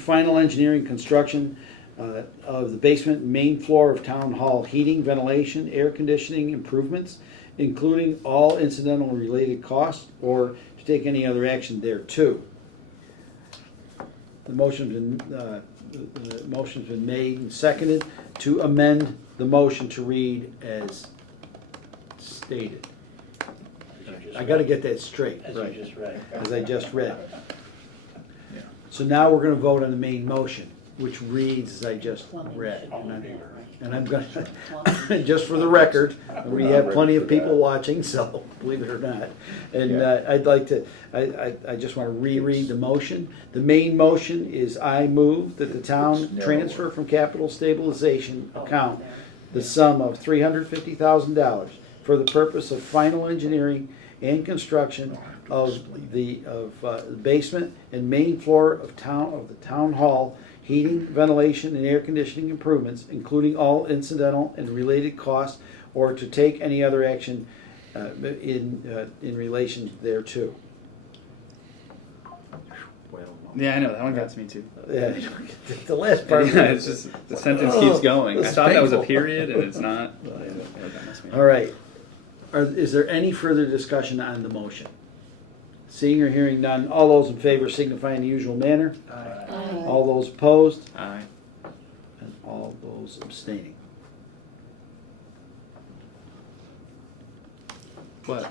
final engineering construction of the basement and main floor of town hall heating, ventilation, air conditioning improvements, including all incidental related costs, or to take any other action thereto. The motion's been made and seconded to amend the motion to read as stated. As you just I gotta read. get that straight, As you right, just read. as I just read. So now we're gonna vote on the main motion, which reads as I just read. All in favor? And I'm gonna, just for the record, we have plenty of people watching, so believe it or not. And I'd like to, I just wanna reread the motion. The main motion is I move that the town transfer from capital stabilization account the sum of $350,000 for the purpose of final engineering and construction of the basement and main floor of the town hall, heating, ventilation, and air conditioning improvements, including all incidental and related costs, or to take any other action in relation thereto. Yeah, I know, that one got to me too. Yeah, the last part. Yeah, it's just, the sentence keeps going. I that's thought that was a painful. period, and it's not. That messed me up. All right. Is there any further discussion on the motion? Seeing or hearing none, all those in favor signify in the usual manner. Aye. All those opposed, Aye. and all those abstaining. What?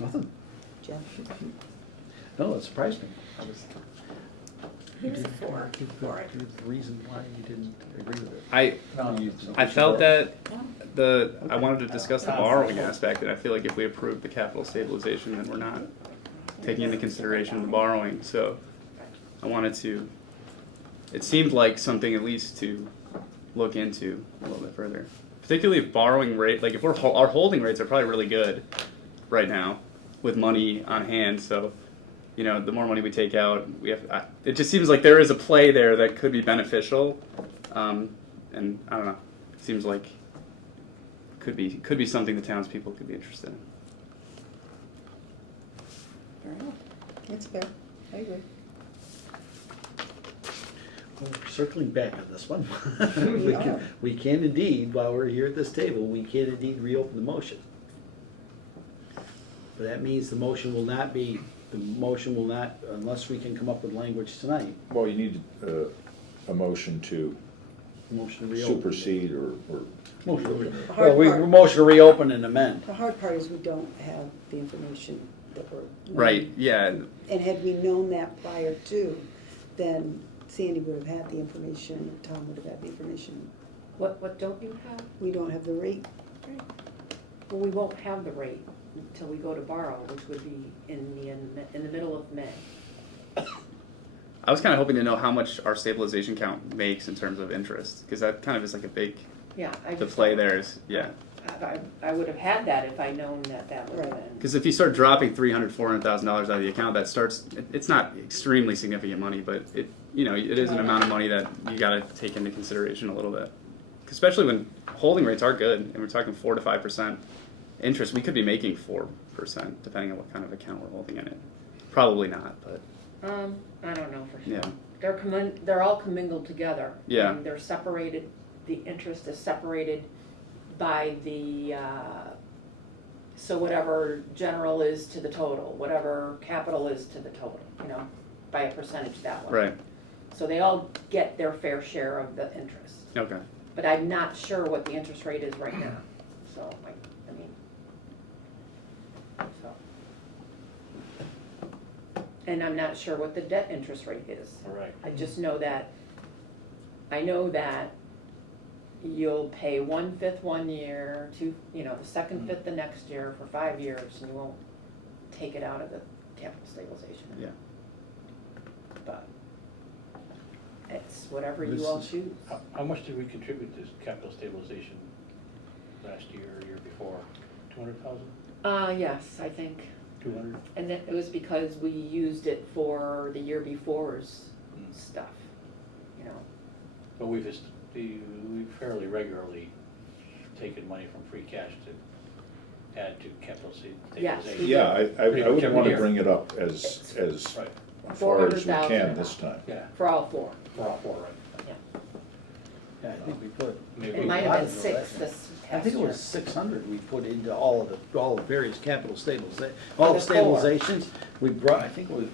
Nothing. Jeff? No, it surprised me. He was a four for it. Here's the reason why you didn't agree with it. I felt that I wanted to discuss the borrowing aspect, and I feel like if we approve the capital stabilization, then we're not taking into consideration the borrowing, so I wanted to, it seemed like something at least to look into a little bit further. Particularly if borrowing rate, like if our holding rates are probably really good right now with money on hand, so you know, the more money we take out, we have. It just seems like there is a play there that could be beneficial, and I don't know. It seems like could be something the townspeople could be interested in. Fair enough. That's fair. I agree. Well, we're circling back on this one. We are. We can indeed, while we're here at this table, we can indeed reopen the motion. But that means the motion will not, unless we can come up with language tonight, Well, you need a motion to motion to reopen. supersede or Motion to The hard Well, we part- motion to reopen and amend. The hard part is we don't have the information that we're. Right? Yeah. And had we known that prior to, then Sandy would have had the information, Tom would have had the information. What don't you have? We don't have the rate. Well, we won't have the rate until we go to borrow, which would be in the middle of May. I was kind of hoping to know how much our stabilization account makes in terms of interest, because that kind of is like a big. Yeah, The play there is I would have had that if I'd known that would have been. Because if you start dropping $300,000-$400,000 out of the account, that starts. It's not extremely significant money, but it is an amount of money that you got to take into consideration a little bit. Especially when holding rates are good, and we're talking 4 to 5% interest. We could be making 4%, depending on what kind of account we're holding in it. Probably not, but I don't know for sure. yeah. They're all commingled together. Yeah. And they're separated. The interest is separated by the so whatever general is to the total, whatever capital is to the total. By a percentage that way. Right. So they all get their fair share of the interest. Okay. But I'm not sure what the interest rate is right now. So and I'm not sure what the debt interest rate is. Right. I just know that, you'll pay 1/5 1 year, the second fifth the next year for 5 years, and you won't take it out of the capital stabilization. Yeah. But it's whatever you This all is- choose. How much did we contribute to capital stabilization last year or year before? 200,000? Yes, I think. 200? And it was because we used it for the year before's stuff, But we've fairly regularly taken money from free cash to add to capital Yes, stabilization. Yeah, I Pretty much would every want to year. bring it up as Right, far as we 400,000 can this time. yeah, for all four. for all four, right. Yeah, I think we put. Maybe It we might got have been it, 6 right? this I past think it year. was 600 we put into all the various capital all the the core. stabilizations. We brought, I think it was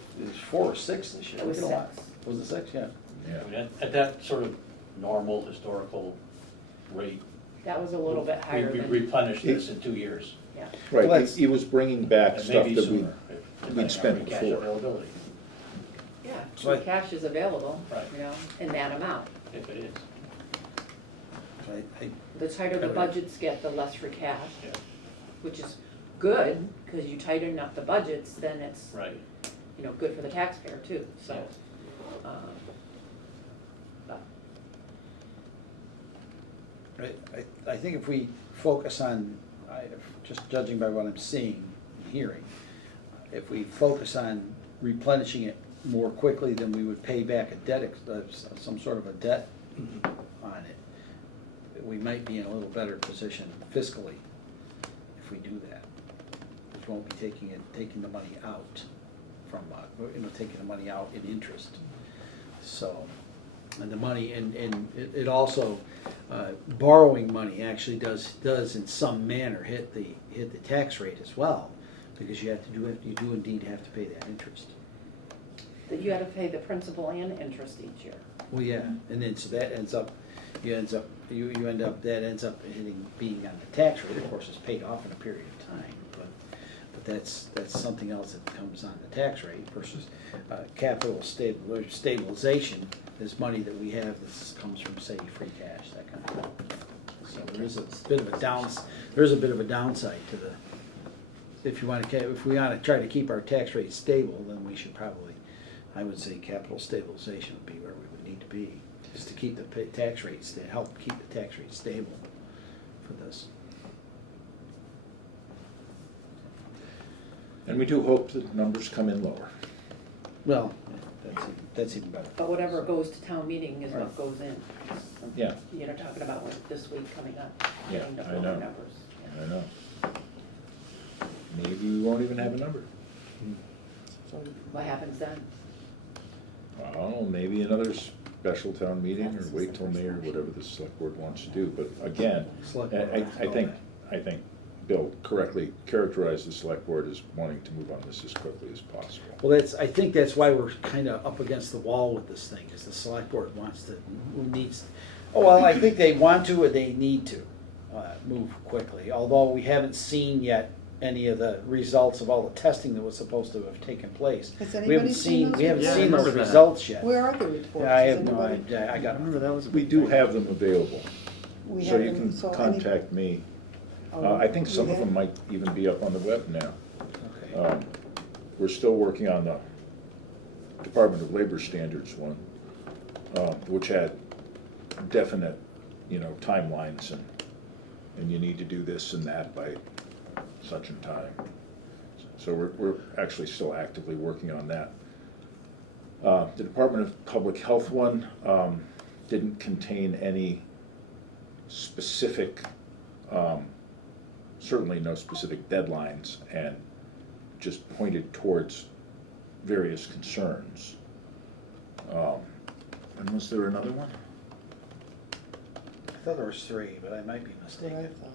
4 or 6 this year. It was We did a lot. 6. Was it 6? Yeah. I mean, at that sort of normal historical rate, That was a little bit higher we than, replenished this in 2 years. yeah. Right, Well, that's- he was bringing back And stuff maybe that sooner, depending on spent free cash before. availability. Yeah, So I- cash is available, Right. you know, in that amount. if it is. The tighter the I would- budgets get, the less free cash, Yeah. which is good, because you tighten up the budgets, then it's, Right. you know, good for the taxpayer too, so. Yes. But I think if we focus on, just judging by what I'm seeing and hearing, if we focus on replenishing it more quickly than we would pay back a debt, some sort of a debt on it, we might be in a little better position fiscally if we do that. We won't be taking the money out from, taking the money out in interest. So, and the money, and it also, borrowing money actually does in some manner hit the tax rate as well, because you do indeed have to pay that interest. that you gotta pay the principal and interest each year. Well, yeah, and then so that ends up that ends up being on the tax rate. Of course, it's paid off in a period of time, but that's something else that comes on the tax rate versus capital stabilization is money that we have that comes from, say, free cash, that kind of thing. So there is a bit of a downside to the, if we want to try to keep our tax rate stable, then we should probably, I would say, capital stabilization would be where we would need to be, just to keep the tax rate, help keep the tax rate stable for this. And we do hope that numbers come in lower. Well, that's even better. But whatever goes to town meeting is what Right. goes in. Yeah. You're talking about what this week coming up. Yeah, getting the I lower know. numbers. I know. Maybe we won't even have a number. What happens then? Well, maybe another special town meeting, or wait till May, or whatever the select board wants to do, but again, Select board has to go I think Bill correctly characterized the select board as wanting to move on this as quickly as possible. Well, I think that's why we're kind of up against the wall with this thing, is the select board I think they want to, or they need to move quickly, although we haven't seen yet any of the results of all the testing that was supposed to have taken place. Has We haven't anybody seen those? we haven't Yeah, I seen remember those that. results yet. Where are the reports? Yeah, I Has have no anybody- idea, I got remember that was a We big do thing. have them available, We so have you them, can so any- contact me. Oh, I think some we of them have- might even be up on the web now. Okay. We're still working on the Department of Labor Standards one, which had definite, timelines and you need to do this and that by such and time. So we're actually still actively working on that. The Department of Public Health one didn't contain any specific, certainly no specific deadlines, and just pointed towards various concerns. And was there another one? I thought there was three, but I might be That's what I mistaken. thought.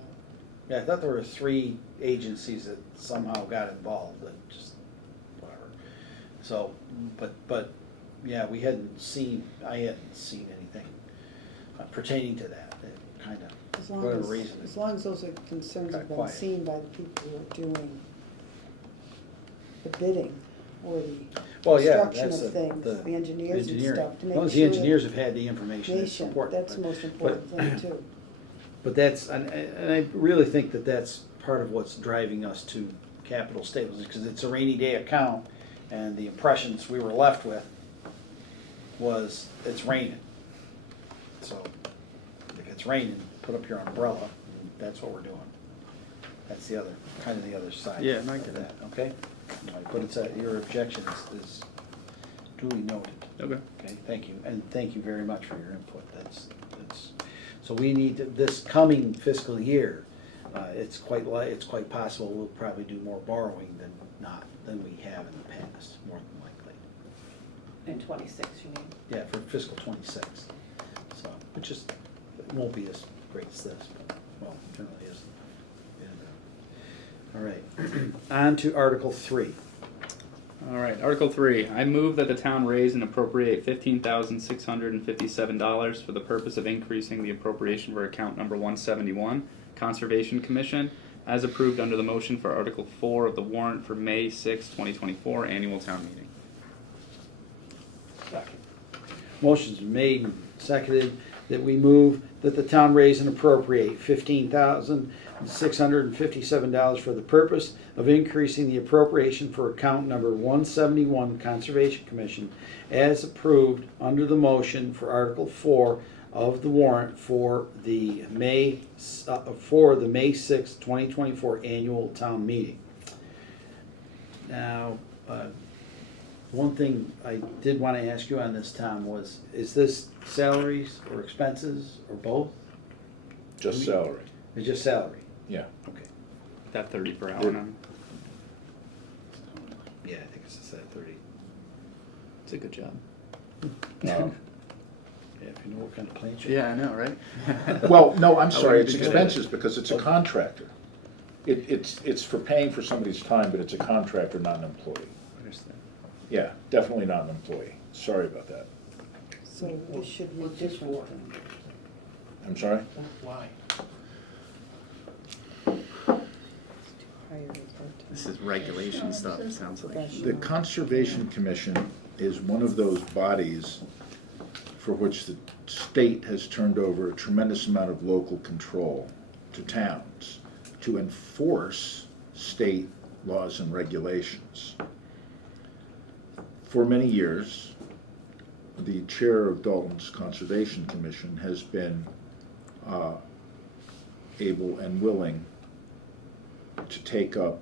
Yeah, I thought there were three agencies that somehow got involved, but just whatever. So, but, yeah, I hadn't seen anything pertaining to that, kind of, As for long whatever as, reason. as long as those concerns got have been quiet. seen by the people who are doing the bidding or the Well, yeah, construction that's of things, the engineers and engineering. stuff, to As long make as the sure engineers that have had the information, it's nation, important. that's the most But- important thing too. But that's, and I really think that that's part of what's driving us to capital stabilization, because it's a rainy day account, and the impressions we were left with was, it's raining. So, if it's raining, put up your umbrella, and that's what we're doing. That's the other side Yeah, and I of get that, okay? But it's, your objection is duly noted. Okay. Okay, thank you, and thank you very much for your input, so we need to, this coming fiscal year, it's quite possible we'll probably do more borrowing than we have in the past, more than likely. In 26, you mean? Yeah, for fiscal 26, so, which is, it won't be as great as this, but, well, generally isn't. All right, on to Article 3. All right, Article 3. I move that the town raise and appropriate $15,657 for the purpose of increasing the appropriation for account number 171, Conservation Commission, as approved under the motion for Article 4 of the warrant for May 6, 2024 annual town meeting. Second. Motion's been made and seconded that we move that the town raise and appropriate $15,657 for the purpose of increasing the appropriation for account number 171 Conservation Commission as approved under the motion for Article 4 of the warrant for the May 6, 2024 annual town meeting. Now, one thing I did want to ask you on this, Tom, was, is this salaries or expenses or both? Just salary, It's just salary? yeah. Okay. That 30 per hour now. Yeah, I think it's just that 30. It's a good job. Yeah, if you know what kind of plant you're. Yeah, I know, right? Well, no, I'm How sorry, would it's you do that? expenses because it's a contractor. It's for paying for somebody's time, but it's a contractor, not an employee. Understand. Yeah, definitely not an employee. Sorry about that. So this should be What's this different for? then. I'm sorry? Why? Hire a part-time. This is regulation stuff, sounds like. The Conservation Commission is one of those bodies for which the state has turned over a tremendous amount of local control to towns to enforce state laws and regulations. For many years, the chair of Dalton's Conservation Commission has been able and willing to take up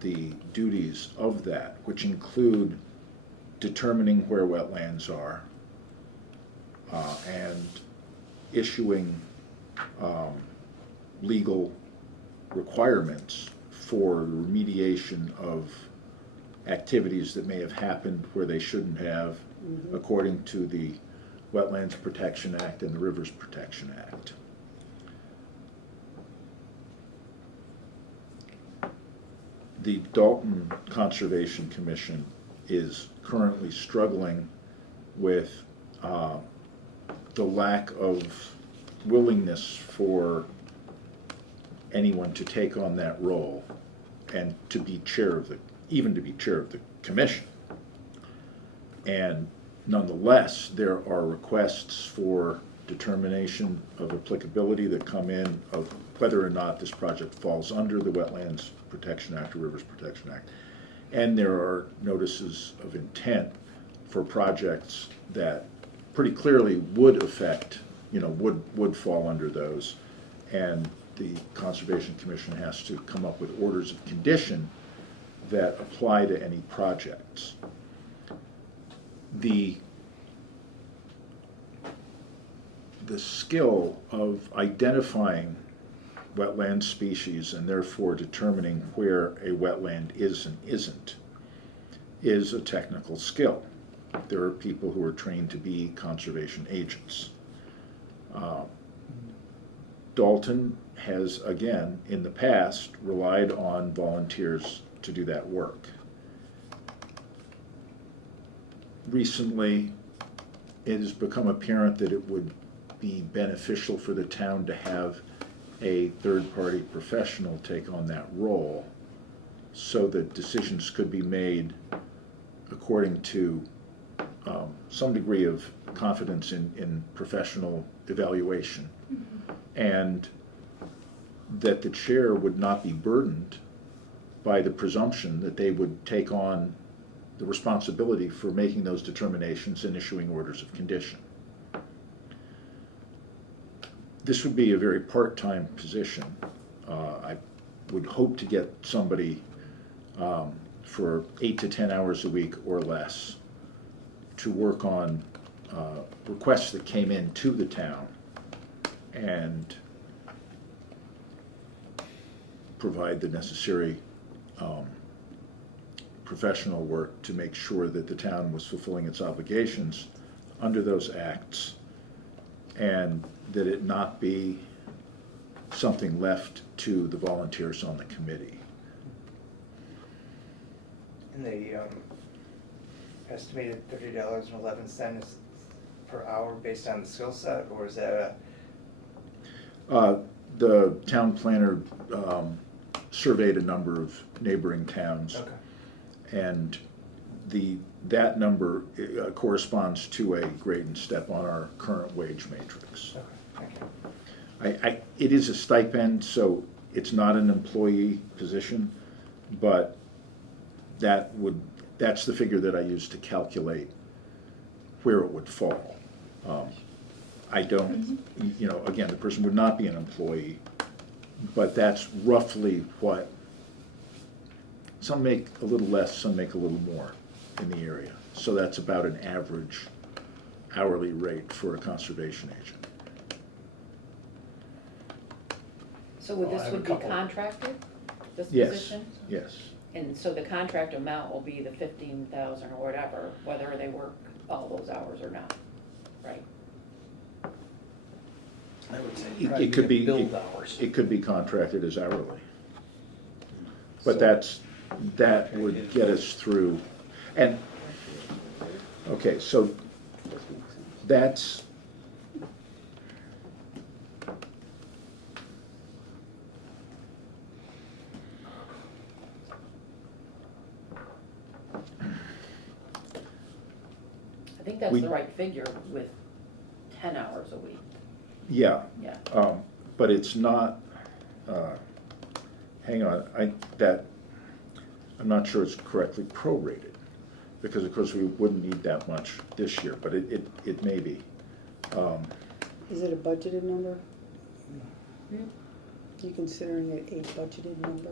the duties of that, which include determining where wetlands are and issuing legal requirements for remediation of activities that may have happened where they shouldn't have, according to the Wetlands Protection Act and the Rivers Protection Act. The Dalton Conservation Commission is currently struggling with the lack of willingness for anyone to take on that role and to be chair of the, even to be chair of the commission. And nonetheless, there are requests for determination of applicability that come in of whether or not this project falls under the Wetlands Protection Act or Rivers Protection Act. And there are notices of intent for projects that pretty clearly would affect, would fall under those. And the Conservation Commission has to come up with orders of condition that apply to any projects. The skill of identifying wetland species and therefore determining where a wetland is and isn't is a technical skill. There are people who are trained to be conservation agents. Dalton has, again, in the past, relied on volunteers to do that work. Recently, it has become apparent that it would be beneficial for the town to have a third-party professional take on that role so that decisions could be made according to some degree of confidence in professional evaluation, and that the chair would not be burdened by the presumption that they would take on the responsibility for making those determinations and issuing orders of condition. This would be a very part-time position. I would hope to get somebody for 8 to 10 hours a week or less to work on requests that came in to the town and provide the necessary professional work to make sure that the town was fulfilling its obligations under those acts, and that it not be something left to the volunteers on the committee. And the estimated $30.11 per hour based on the skill set, or is that The town planner surveyed a number of neighboring towns, okay? and that number corresponds to a grade and step on our current wage matrix. Okay, thank you. It is a stipend, so it's not an employee position, but that's the figure that I use to calculate where it would fall. I don't, again, the person would not be an employee, but that's roughly what, some make a little less, some make a little more in the area. So that's about an average hourly rate for a conservation agent. So would Well, I this have a would be couple. contracted, this Yes, position? yes. And so the contract amount will be the 15,000 or whatever, whether they work all those hours or not, right? I would say It probably could be, billed hours. it could be contracted as hourly. But So- that would get us through, and, okay, so that's, I think that's We- the right figure with 10 hours a week, yeah, yeah. but it's not, hang on, I'm not sure it's correctly prorated, because of course we wouldn't need that much this year, but it may be. Is it a budgeted number? Hmm? You considering it a budgeted number?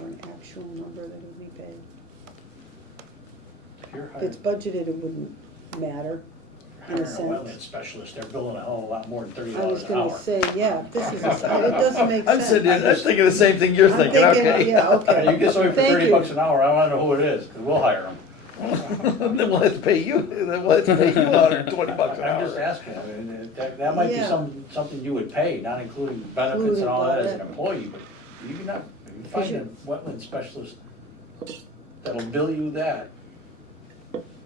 Or an actual number that would be paid? If you're If it's budgeted, it wouldn't matter, in a hiring a wetland sense. specialist, they're billing a hell of a lot more than $30 I was an gonna hour. say, yeah, this is, it doesn't make I'm sense. sitting there, I'm thinking the same thing you're I'm thinking, okay. Yeah, okay. You get somebody for Thank 30 you. bucks an hour, I wanna know who it is, cause we'll hire them. Then we'll have to pay you, $120 an I'm just hour. asking, I mean, that might be Yeah. something you would pay, not including benefits and all that as an Including employee, but you cannot, if you find a wetland specialist that'll bill you that,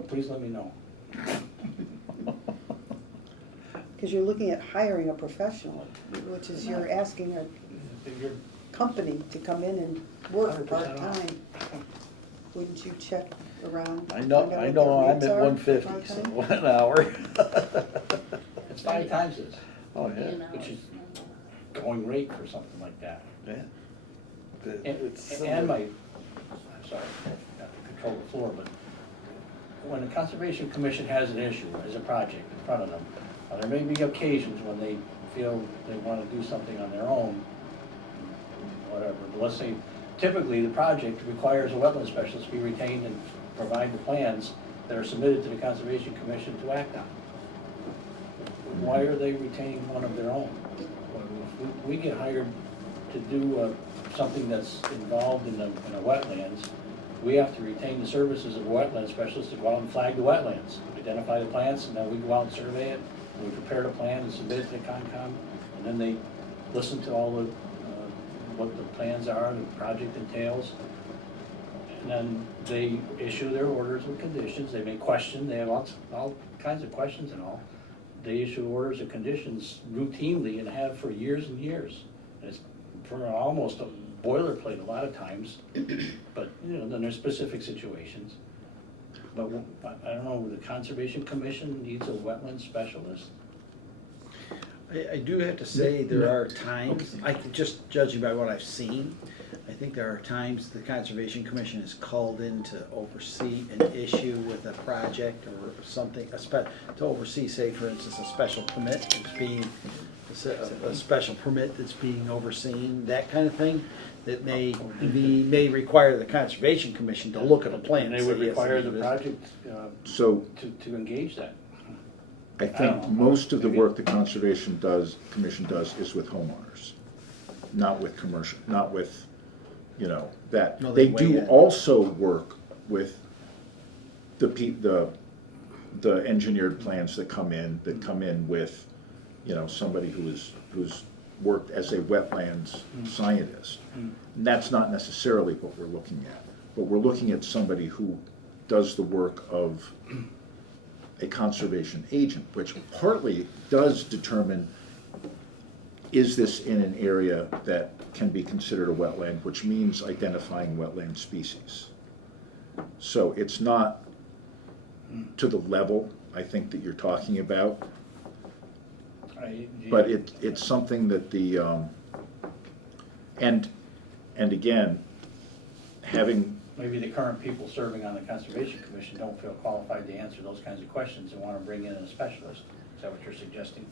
please let me know. Because you're looking at hiring a professional, which is you're asking a You're- company to come in and work 100% off. part-time. Wouldn't you check around? I know, find out I what know, their I'm rates at are 150, so part-time? an hour. It's 5 times this, Oh, yeah, which is going rate for something like that. yeah. And I'm sorry, not to control the floor, but when the Conservation Commission has an issue, as a project in front of them, there may be occasions when they feel they wanna do something on their own, whatever, but let's say, typically, the project requires a wetland specialist to be retained and provide the plans that are submitted to the Conservation Commission to act on. Why are they retaining one of their own? If we get hired to do something that's involved in the wetlands, we have to retain the services of a wetland specialist to go out and flag the wetlands, identify the plants, and then we go out and survey it, and we prepare the plan and submit it to the Concom, and then they listen to all the, what the plans are, the project entails, and then they issue their orders with conditions, they may question, they have all kinds of questions and all. They issue orders and conditions routinely and have for years and years. And it's for almost a boilerplate a lot of times, but, then there's specific situations. But I don't know, the Conservation Commission needs a wetland specialist. I do have to say, there are times, just judging by what I've seen, I think there are times the Conservation Commission is called in to oversee an issue with a project or something, to oversee, say, for instance, a special permit that's being, a special permit that's being overseen, that kind of thing, that may require the Conservation Commission to look at a plan. And and they would say, yes, require the it is. project So to engage that. I think most of the work the Conservation Commission does is with homeowners, not with commercial, not with, that. No, They they weigh do in. also work with the engineered plans that come in with, somebody who's worked as a wetlands scientist. And that's not necessarily what we're looking at, but we're looking at somebody who does the work of a conservation agent, which partly does determine, is this in an area that can be considered a wetland, which means identifying wetland species. So it's not to the level, I think, that you're talking about, but it's something that the, and again, having, Maybe the current people serving on the Conservation Commission don't feel qualified to answer those kinds of questions and want to bring in a specialist. Is that what you're suggesting?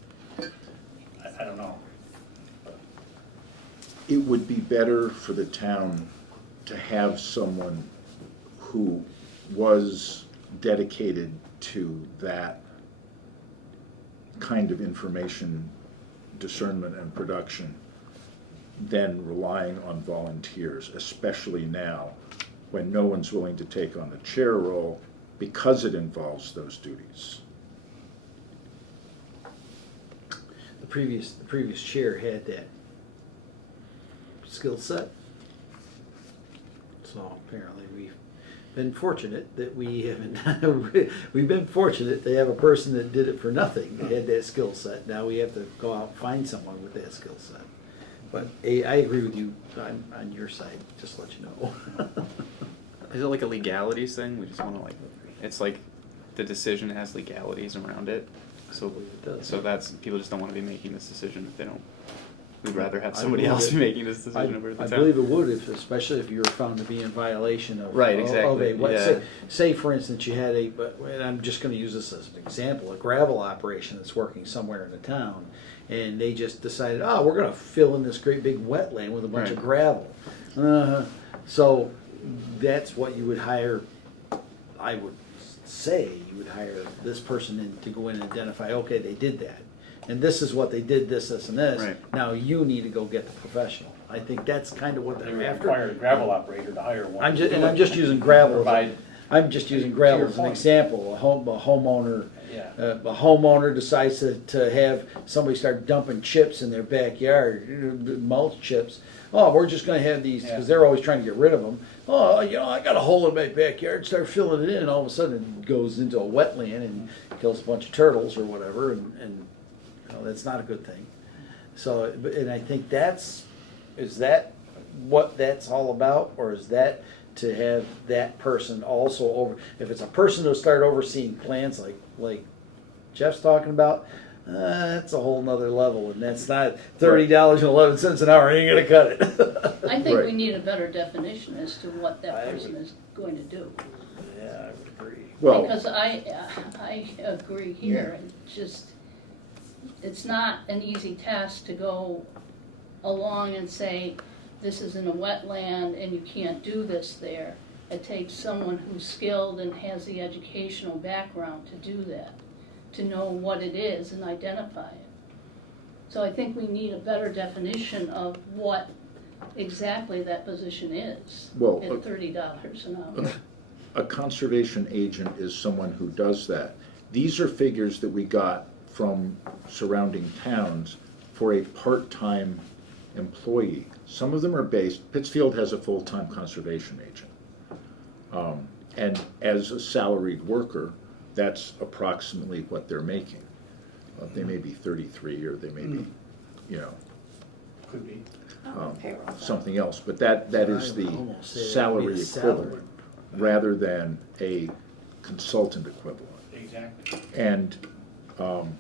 I don't know. it would be better for the town to have someone who was dedicated to that kind of information discernment and production than relying on volunteers, especially now when no one's willing to take on the chair role because it involves those duties. The previous chair had that skill set. So apparently we've been fortunate that we haven't, we've been fortunate to have a person that did it for nothing, that had that skill set. Now we have to go out and find someone with that skill set. But I agree with you, I'm on your side, just to let you know. Is it like a legalities thing? We just wanna it's like the decision has legalities around it. So, It does. so that's, people just don't wanna be making this decision if they don't, we'd rather have I somebody believe else it. be making this decision over the I town. believe it would, especially if you were found to be in violation of. Right, of exactly, yeah. Say, for instance, you had and I'm just gonna use this as an example, a gravel operation that's working somewhere in the town, and they just decided, oh, we're gonna fill in this great big wetland with a bunch of Right. gravel. So that's what you would hire, I would say, you would hire this person in to go in and identify, okay, they did that. And this is what they did, this, and this. Right. Now you need to go get the professional. I think that's kind of what They they're would after. require a gravel operator to hire one. I'm just using gravel. Provide, I'm just using gravel as an point. example. A homeowner, yeah. a homeowner decides to have somebody start dumping chips in their backyard, mulch chips. Oh, we're just gonna have these, because they're always trying to get rid of them. Oh, I got a hole in my backyard, start filling it in, and all of a sudden it goes into a wetland and kills a bunch of turtles or whatever, and that's not a good thing. So, and I think is that what that's all about, or is that to have that person also if it's a person who start overseeing plants like Jeff's talking about, that's a whole nother level, and that's not $30.11 an hour, ain't gonna cut it. I think we Right. need a better definition as to what that I person is going to do. Yeah, I would agree. Well, Because I agree here, and it's not an easy task to go along and say, this is in a wetland and you can't do this there. It takes someone who's skilled and has the educational background to do that, to know what it is and identify it. So I think we need a better definition of what exactly that position is Well, at $30 an hour. a conservation agent is someone who does that. These are figures that we got from surrounding towns for a part-time employee. Some of them are based, Pittsfield has a full-time conservation agent. And as a salaried worker, that's approximately what they're making. They may be 33 or they may be, Could be. Payroll. something else, but that is I would the almost say that would salary be a salary. equivalent rather than a consultant equivalent. Exactly. And, Sounds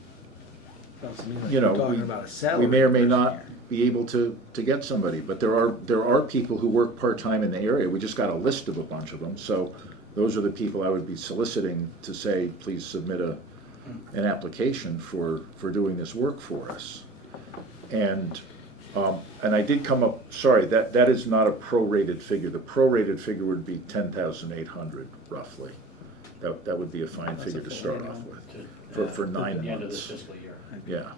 to me like you we're know, talking we, about a salary we may or may person not here. be able to get somebody, but there are people who work part-time in the area. We just got a list of a bunch of them, so those are the people I would be soliciting to say, please submit an application for doing this work for us. And I did come up, sorry, that is not a prorated figure. The prorated figure would be 10,800 roughly. That would be a fine That's figure a to full start year. off with, for 9 At the end of this months. fiscal year. Yeah.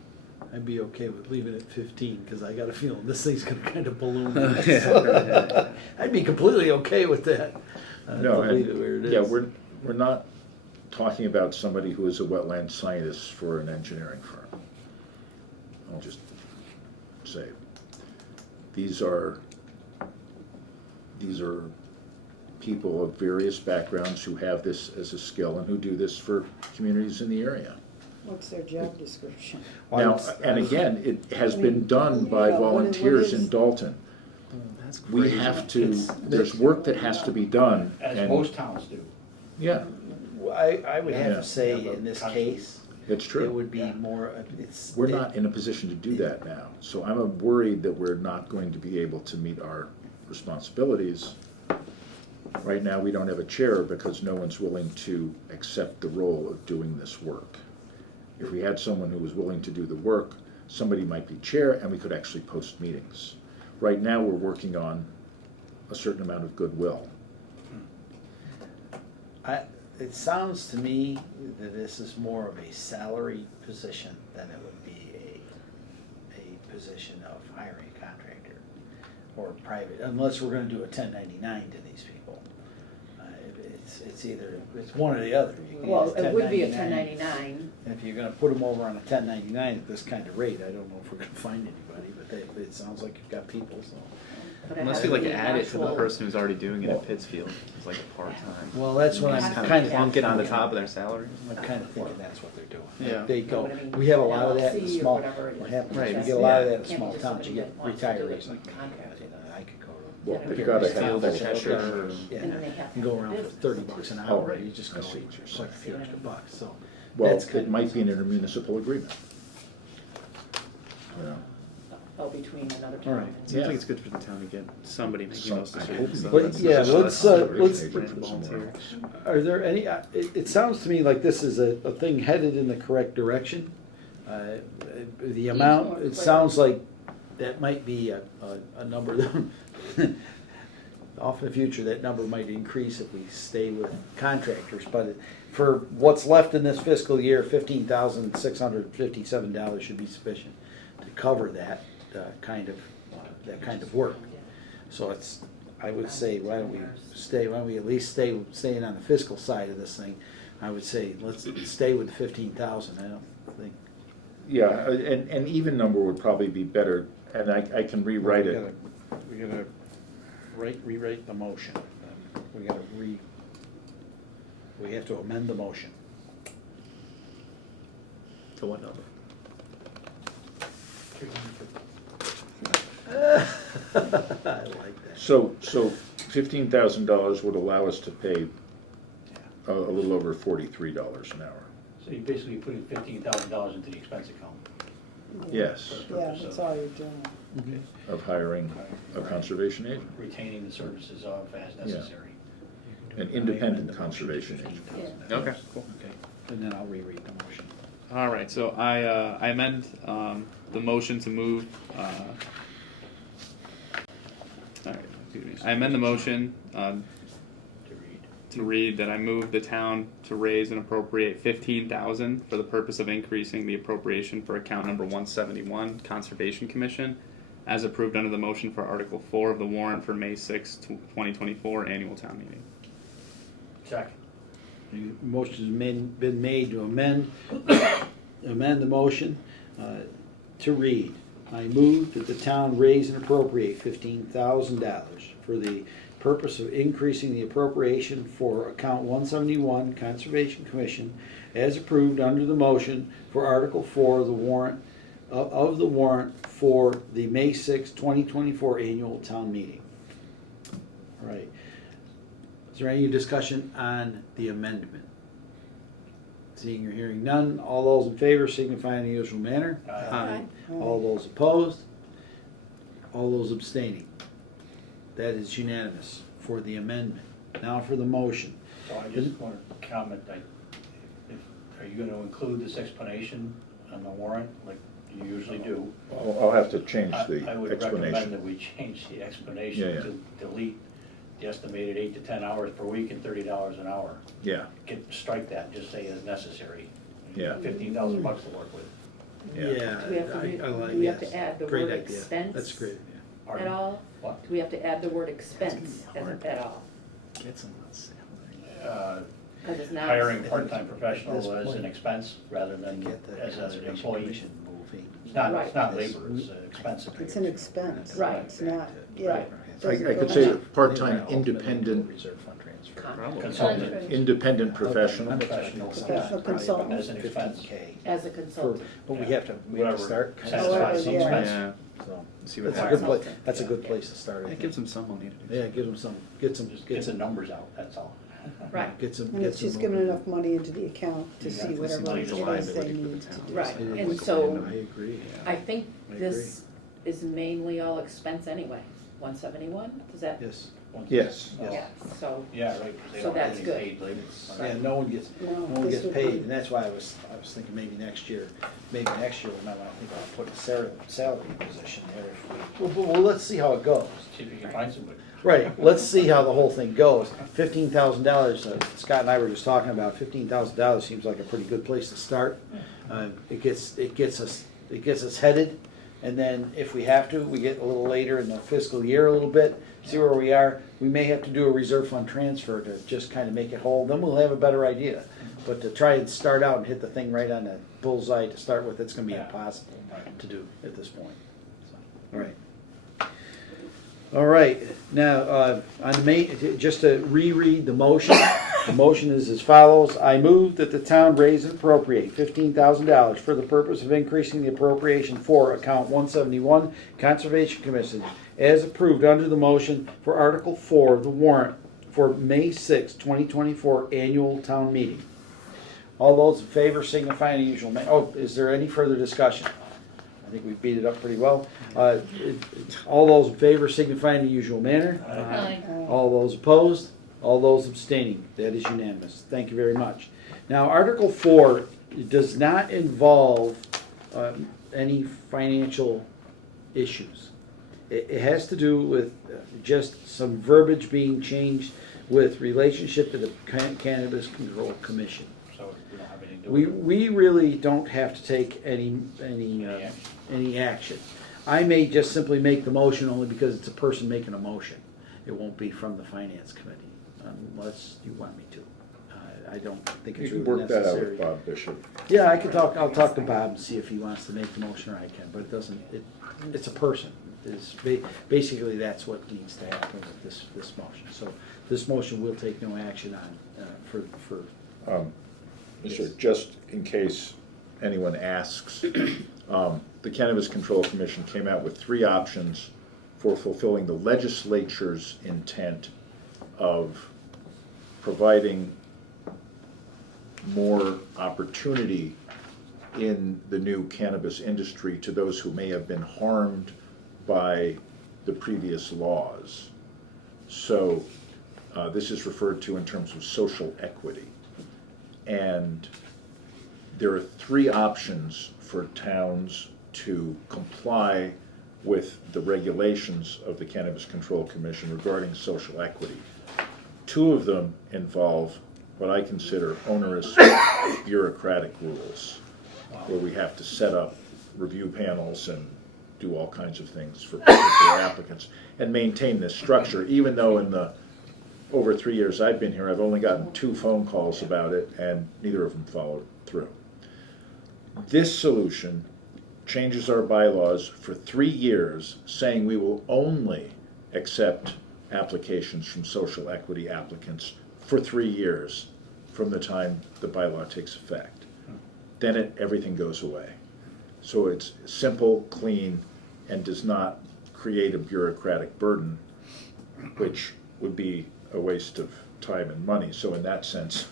I'd be okay with leaving it 15, because I got a feeling this thing's gonna kind of balloon. I'd be completely okay with that. No, To leave it where it is. yeah, we're not talking about somebody who is a wetland scientist for an engineering firm. I'll just say, these are people of various backgrounds who have this as a skill and who do this for communities in the area. What's their job description? Now, and again, it has been done by Yeah, what is- volunteers in Dalton. That's we crazy. have to, there's work that has to be done, As and, most towns do. yeah, I would have Yeah. to say, Yeah, in this but- case, it's it true. would be Yeah. more, it's. We're not in a position to do that now, so I'm worried that we're not going to be able to meet our responsibilities. Right now, we don't have a chair because no one's willing to accept the role of doing this work. If we had someone who was willing to do the work, somebody might be chair and we could actually post meetings. Right now, we're working on a certain amount of goodwill. It sounds to me that this is more of a salary position than it would be a position of hiring a contractor or private, unless we're gonna do a 1099 to these people. It's either, it's one or the other. You can Well, use it would be a 1099. 1099, If you're gonna put them over on a 1099 at this kind of rate, I don't know if we're gonna find anybody, but it sounds like you've got people, so. but it Unless has you to like be an add it to the actual- person who's already doing it at Pittsfield, it's like a part-time. Well, that's what Just I'm kinda kind of. Plunk it on the top of their salary. I'm kind of thinking that's what they're doing. Yeah. They go, Know what I mean? we have a lot of that in LLC or small, whatever it what is. happens, Right. is we get a lot of that in Can't be small just towns, you somebody get that wants to do it retirees like me, contract. I could go to. Well, Yeah. they've got to Field have or Cheshire or- Yeah, And then they have to you go have around for business. $30 an Oh, hour, right. you just I go, see what you're it's like a few extra bucks, so. Well, that's kind it of- might be in an intermunicipal agreement. You know, Oh, between another All town. right. Seems Yeah. like it's good for the town to get somebody making Some- those I decisions. hope so we- that's- yeah, that's let's, less let's- random volunteer. Are there any, it sounds to me like this is a thing headed in the correct direction. The amount, more it clear. sounds like that might be a number that, off in the future, that number might increase if we stay with contractors. But for what's left in this fiscal year, $15,657 should be sufficient to cover that kind of work. So it's, I would say, why don't we at least staying on the fiscal side of this thing? I would say, let's stay with the 15,000, I don't think. yeah, an even number would probably be better, and I can rewrite it. We gotta rewrite the motion. We gotta we have to amend the motion. To what number? I like that. So $15,000 would allow us to pay a little over $43 an hour. So you're basically putting $15,000 into the expense account. Yes, Yeah, that's all you're doing. of hiring a conservation agent, Retaining the services of as necessary. an independent conservation agent. Yeah. Okay, cool. Okay, and then I'll reread the motion. All right, so I amend the motion to move. All right, excuse me. I amend the motion to read that I move the town to raise and appropriate $15,000 for the purpose of increasing the appropriation for account number 171, Conservation Commission, as approved under the motion for Article 4 of the warrant for May 6, 2024 annual town meeting. Second. The motion's been made to amend the motion to read. I move that the town raise and appropriate $15,000 for the purpose of increasing the appropriation for account 171, Conservation Commission, as approved under the motion for Article 4 of the warrant, of the warrant for the May 6, 2024 annual town meeting. All right. Is there any discussion on the amendment? Seeing or hearing none, all those in favor signify in the usual manner. Aye. All those opposed? All those abstaining? That is unanimous for the amendment. Now for the motion. So I just want to comment, are you gonna include this explanation on the warrant, like you usually do? I'll have to change the I would recommend explanation. that we change the explanation Yeah, yeah. to delete the estimated 8 to 10 hours per week and $30 an hour. Yeah, Strike that, just say as necessary. Yeah. $15,000 to work with. yeah. Do we have to, do we have to add the Great word idea. expense? That's a great idea. At Pardon? all? What? Do we have to add the word expense at all? Get some on salary. Because it's not. Hiring a part-time At professional this as point, an expense rather than Get the as an Conservation employee. Commission moving. It's not Right. labor, it's an expense. It's an expense. Right. It's not, yeah. Right. I could say part-time independent, Reserve fund transfer. Probably. Consultant. independent professional. Professional. Professional consultant. As an expense. $15K As a for, consultant. but we have to Whatever start. satisfies the Yeah. expense. Yeah, So, See what that's a good happens. place, that's a good place to start, I It think. gives them some money to do. Yeah, it gives them some, get some, Just get the numbers out, that's all. Right. Get some. And get it's some just more. giving enough money into the account to Yeah, see it's whatever money it to is liability they for the need to town. do. Right, It is. and so I agree. I think I this is mainly all expense anyway. 171, is that? Yes. Yes. Yes. Yeah, so, Yeah, right, 'cause they So don't have that's any good. paid later. Yeah, no one gets, No, no one this gets would paid, be- and that's why I was thinking maybe next year we might want to think about putting a salary position there if we, well, let's see how it goes. See if you can find somebody. Right, let's see how the whole thing goes. $15,000, Scott and I were just talking about, $15,000 seems like a pretty good place to start. It gets us headed, and then if we have to, we get a little later in the fiscal year a little bit, see where we are. We may have to do a reserve fund transfer to just kind of make it whole, then we'll have a better idea. But to try and start out and hit the thing right on the bullseye to start with, it's gonna be Yeah. impossible Right. to do at this point. So, all right. All right, now, on the main, just to reread the motion is as follows. I move that the town raise and appropriate $15,000 for the purpose of increasing the appropriation for account 171, Conservation Commission, as approved under the motion for Article 4 of the warrant for May 6, 2024 annual town meeting. All those in favor signify in the usual manner. Oh, is there any further discussion? I think we beat it up pretty well. All those in favor signify in the usual manner. Aye. All those opposed, all those abstaining. That is unanimous. Thank you very much. Now, Article 4 does not involve any financial issues. It has to do with just some verbiage being changed with relationship to the Cannabis Control Commission. So we don't have anything to do with it. We really don't have to take any action. I may just simply make the motion only because it's a person making a motion. It won't be from the finance committee, unless you want me to. I don't think You it's can really work that out necessary. with Bob Bishop. Yeah, I'll talk to Bob and see if he wants to make the motion or I can, but it doesn't, it's a person. Basically, that's what needs to happen with this motion. So this motion will take no action on, for, Mr. Just in case anyone asks, the Cannabis Control Commission came out with 3 options for fulfilling the legislature's intent of providing more opportunity in the new cannabis industry to those who may have been harmed by the previous laws. So this is referred to in terms of social equity. And there are 3 options for towns to comply with the regulations of the Cannabis Control Commission regarding social equity. 2 of them involve what I consider onerous bureaucratic rules, where we have to set up review panels and do all kinds of things for particular applicants and maintain this structure, even though in the over 3 years I've been here, I've only gotten 2 phone calls about it, and neither of them followed through. This solution changes our bylaws for 3 years, saying we will only accept applications from social equity applicants for 3 years from the time the bylaw takes effect. Then everything goes away. So it's simple, clean, and does not create a bureaucratic burden, which would be a waste of time and money. So in that sense,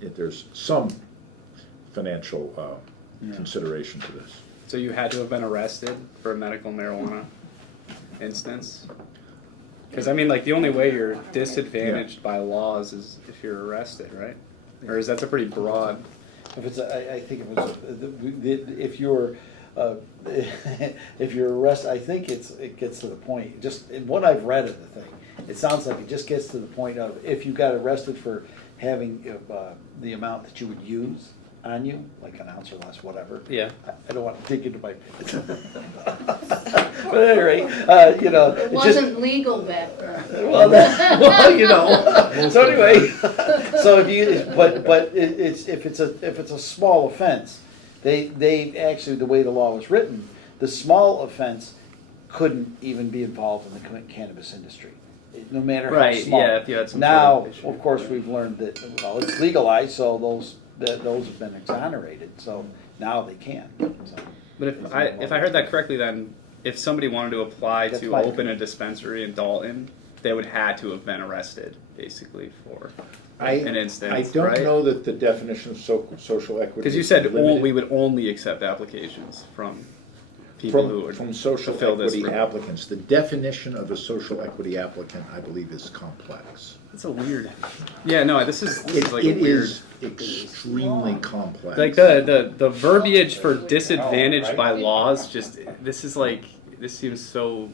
there's some financial consideration to this. So you had to have been arrested for a medical marijuana instance? Because I mean, like, the only way you're disadvantaged by laws is if you're arrested, right? Or is that a pretty broad? if it's, I think if you're, if you're arrested, I think it gets to the point, just in what I've read of the thing, it sounds like it just gets to the point of, if you got arrested for having the amount that you would use on you, like an ounce or less, whatever. Yeah. I don't want to dig into my. But at any rate, you know. It it's just- wasn't legal back then. well, you know. So anyway, so if you, but it's if it's a small offense, they actually, the way the law was written, the small offense couldn't even be involved in the cannabis industry, no matter how Right, small. yeah, if you had some Now, sort of issue. of course, we've learned that, well, it's legalized, so those have been exonerated. So now they can. So. But if I heard that correctly, then if somebody wanted to apply That's to fine. open a dispensary in Dalton, they would had to have been arrested, basically, for an instance, I don't right? know that the definition of social equity. Because you is said limited. we would only accept applications from people who would From social fulfill this. equity applicants. The definition of a social equity applicant, I believe, is complex. That's a weird. Yeah, no, this is It like a weird. is extremely complex. Like the verbiage for disadvantaged by laws, just this seems so.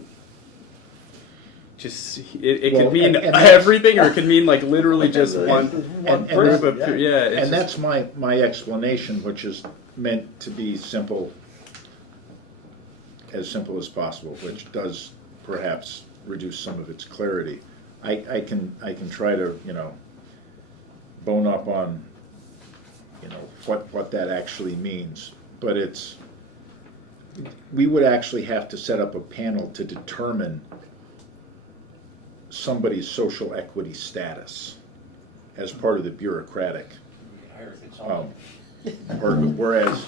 Just it Well, could mean and that's- everything, or it could mean like literally just one and group that- of yeah. It's And just- that's my explanation, which is meant to be simple, as simple as possible, which does perhaps reduce some of its clarity. I can try to, bone up on, what that actually means, but we would actually have to set up a panel to determine somebody's social equity status as part of the bureaucratic. Whereas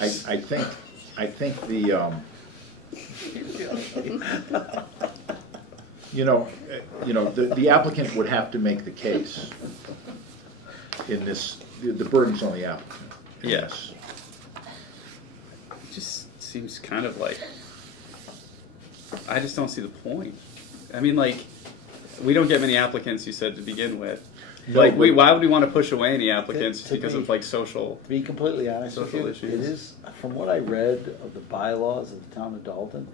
I think the the applicant would have to make the case in this. The burden's on the applicant. Yes. It just seems kind of like I just don't see the point. I mean, like we don't get many applicants. You said to begin with. No, Like, but- why would we want to push away any applicants To because me- of like social? To be completely honest with Social you, issues. it is, from what I read of the bylaws of the town of Dalton,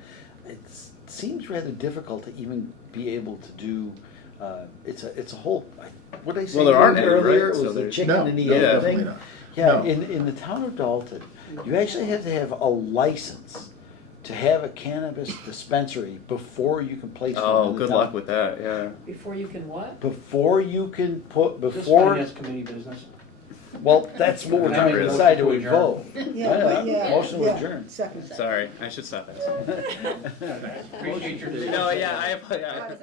it seems rather difficult to even be able to do, it's a whole, what did I say Well, there aren't any, earlier? right? It So was the there's- chicken No, and the no, egg definitely thing. not. Yeah, No. in the town of Dalton, you actually have to have a license to have a cannabis dispensary before you can place one Oh, in the good town. luck with that. Yeah. Before you can what? Before you can put, This before, finance committee business. well, that's what we're Can I trying make to a decide to motion to vote. Yeah, Motion to adjourn. Second. Sorry, I should stop it. Appreciate your. No, yeah, I. All right.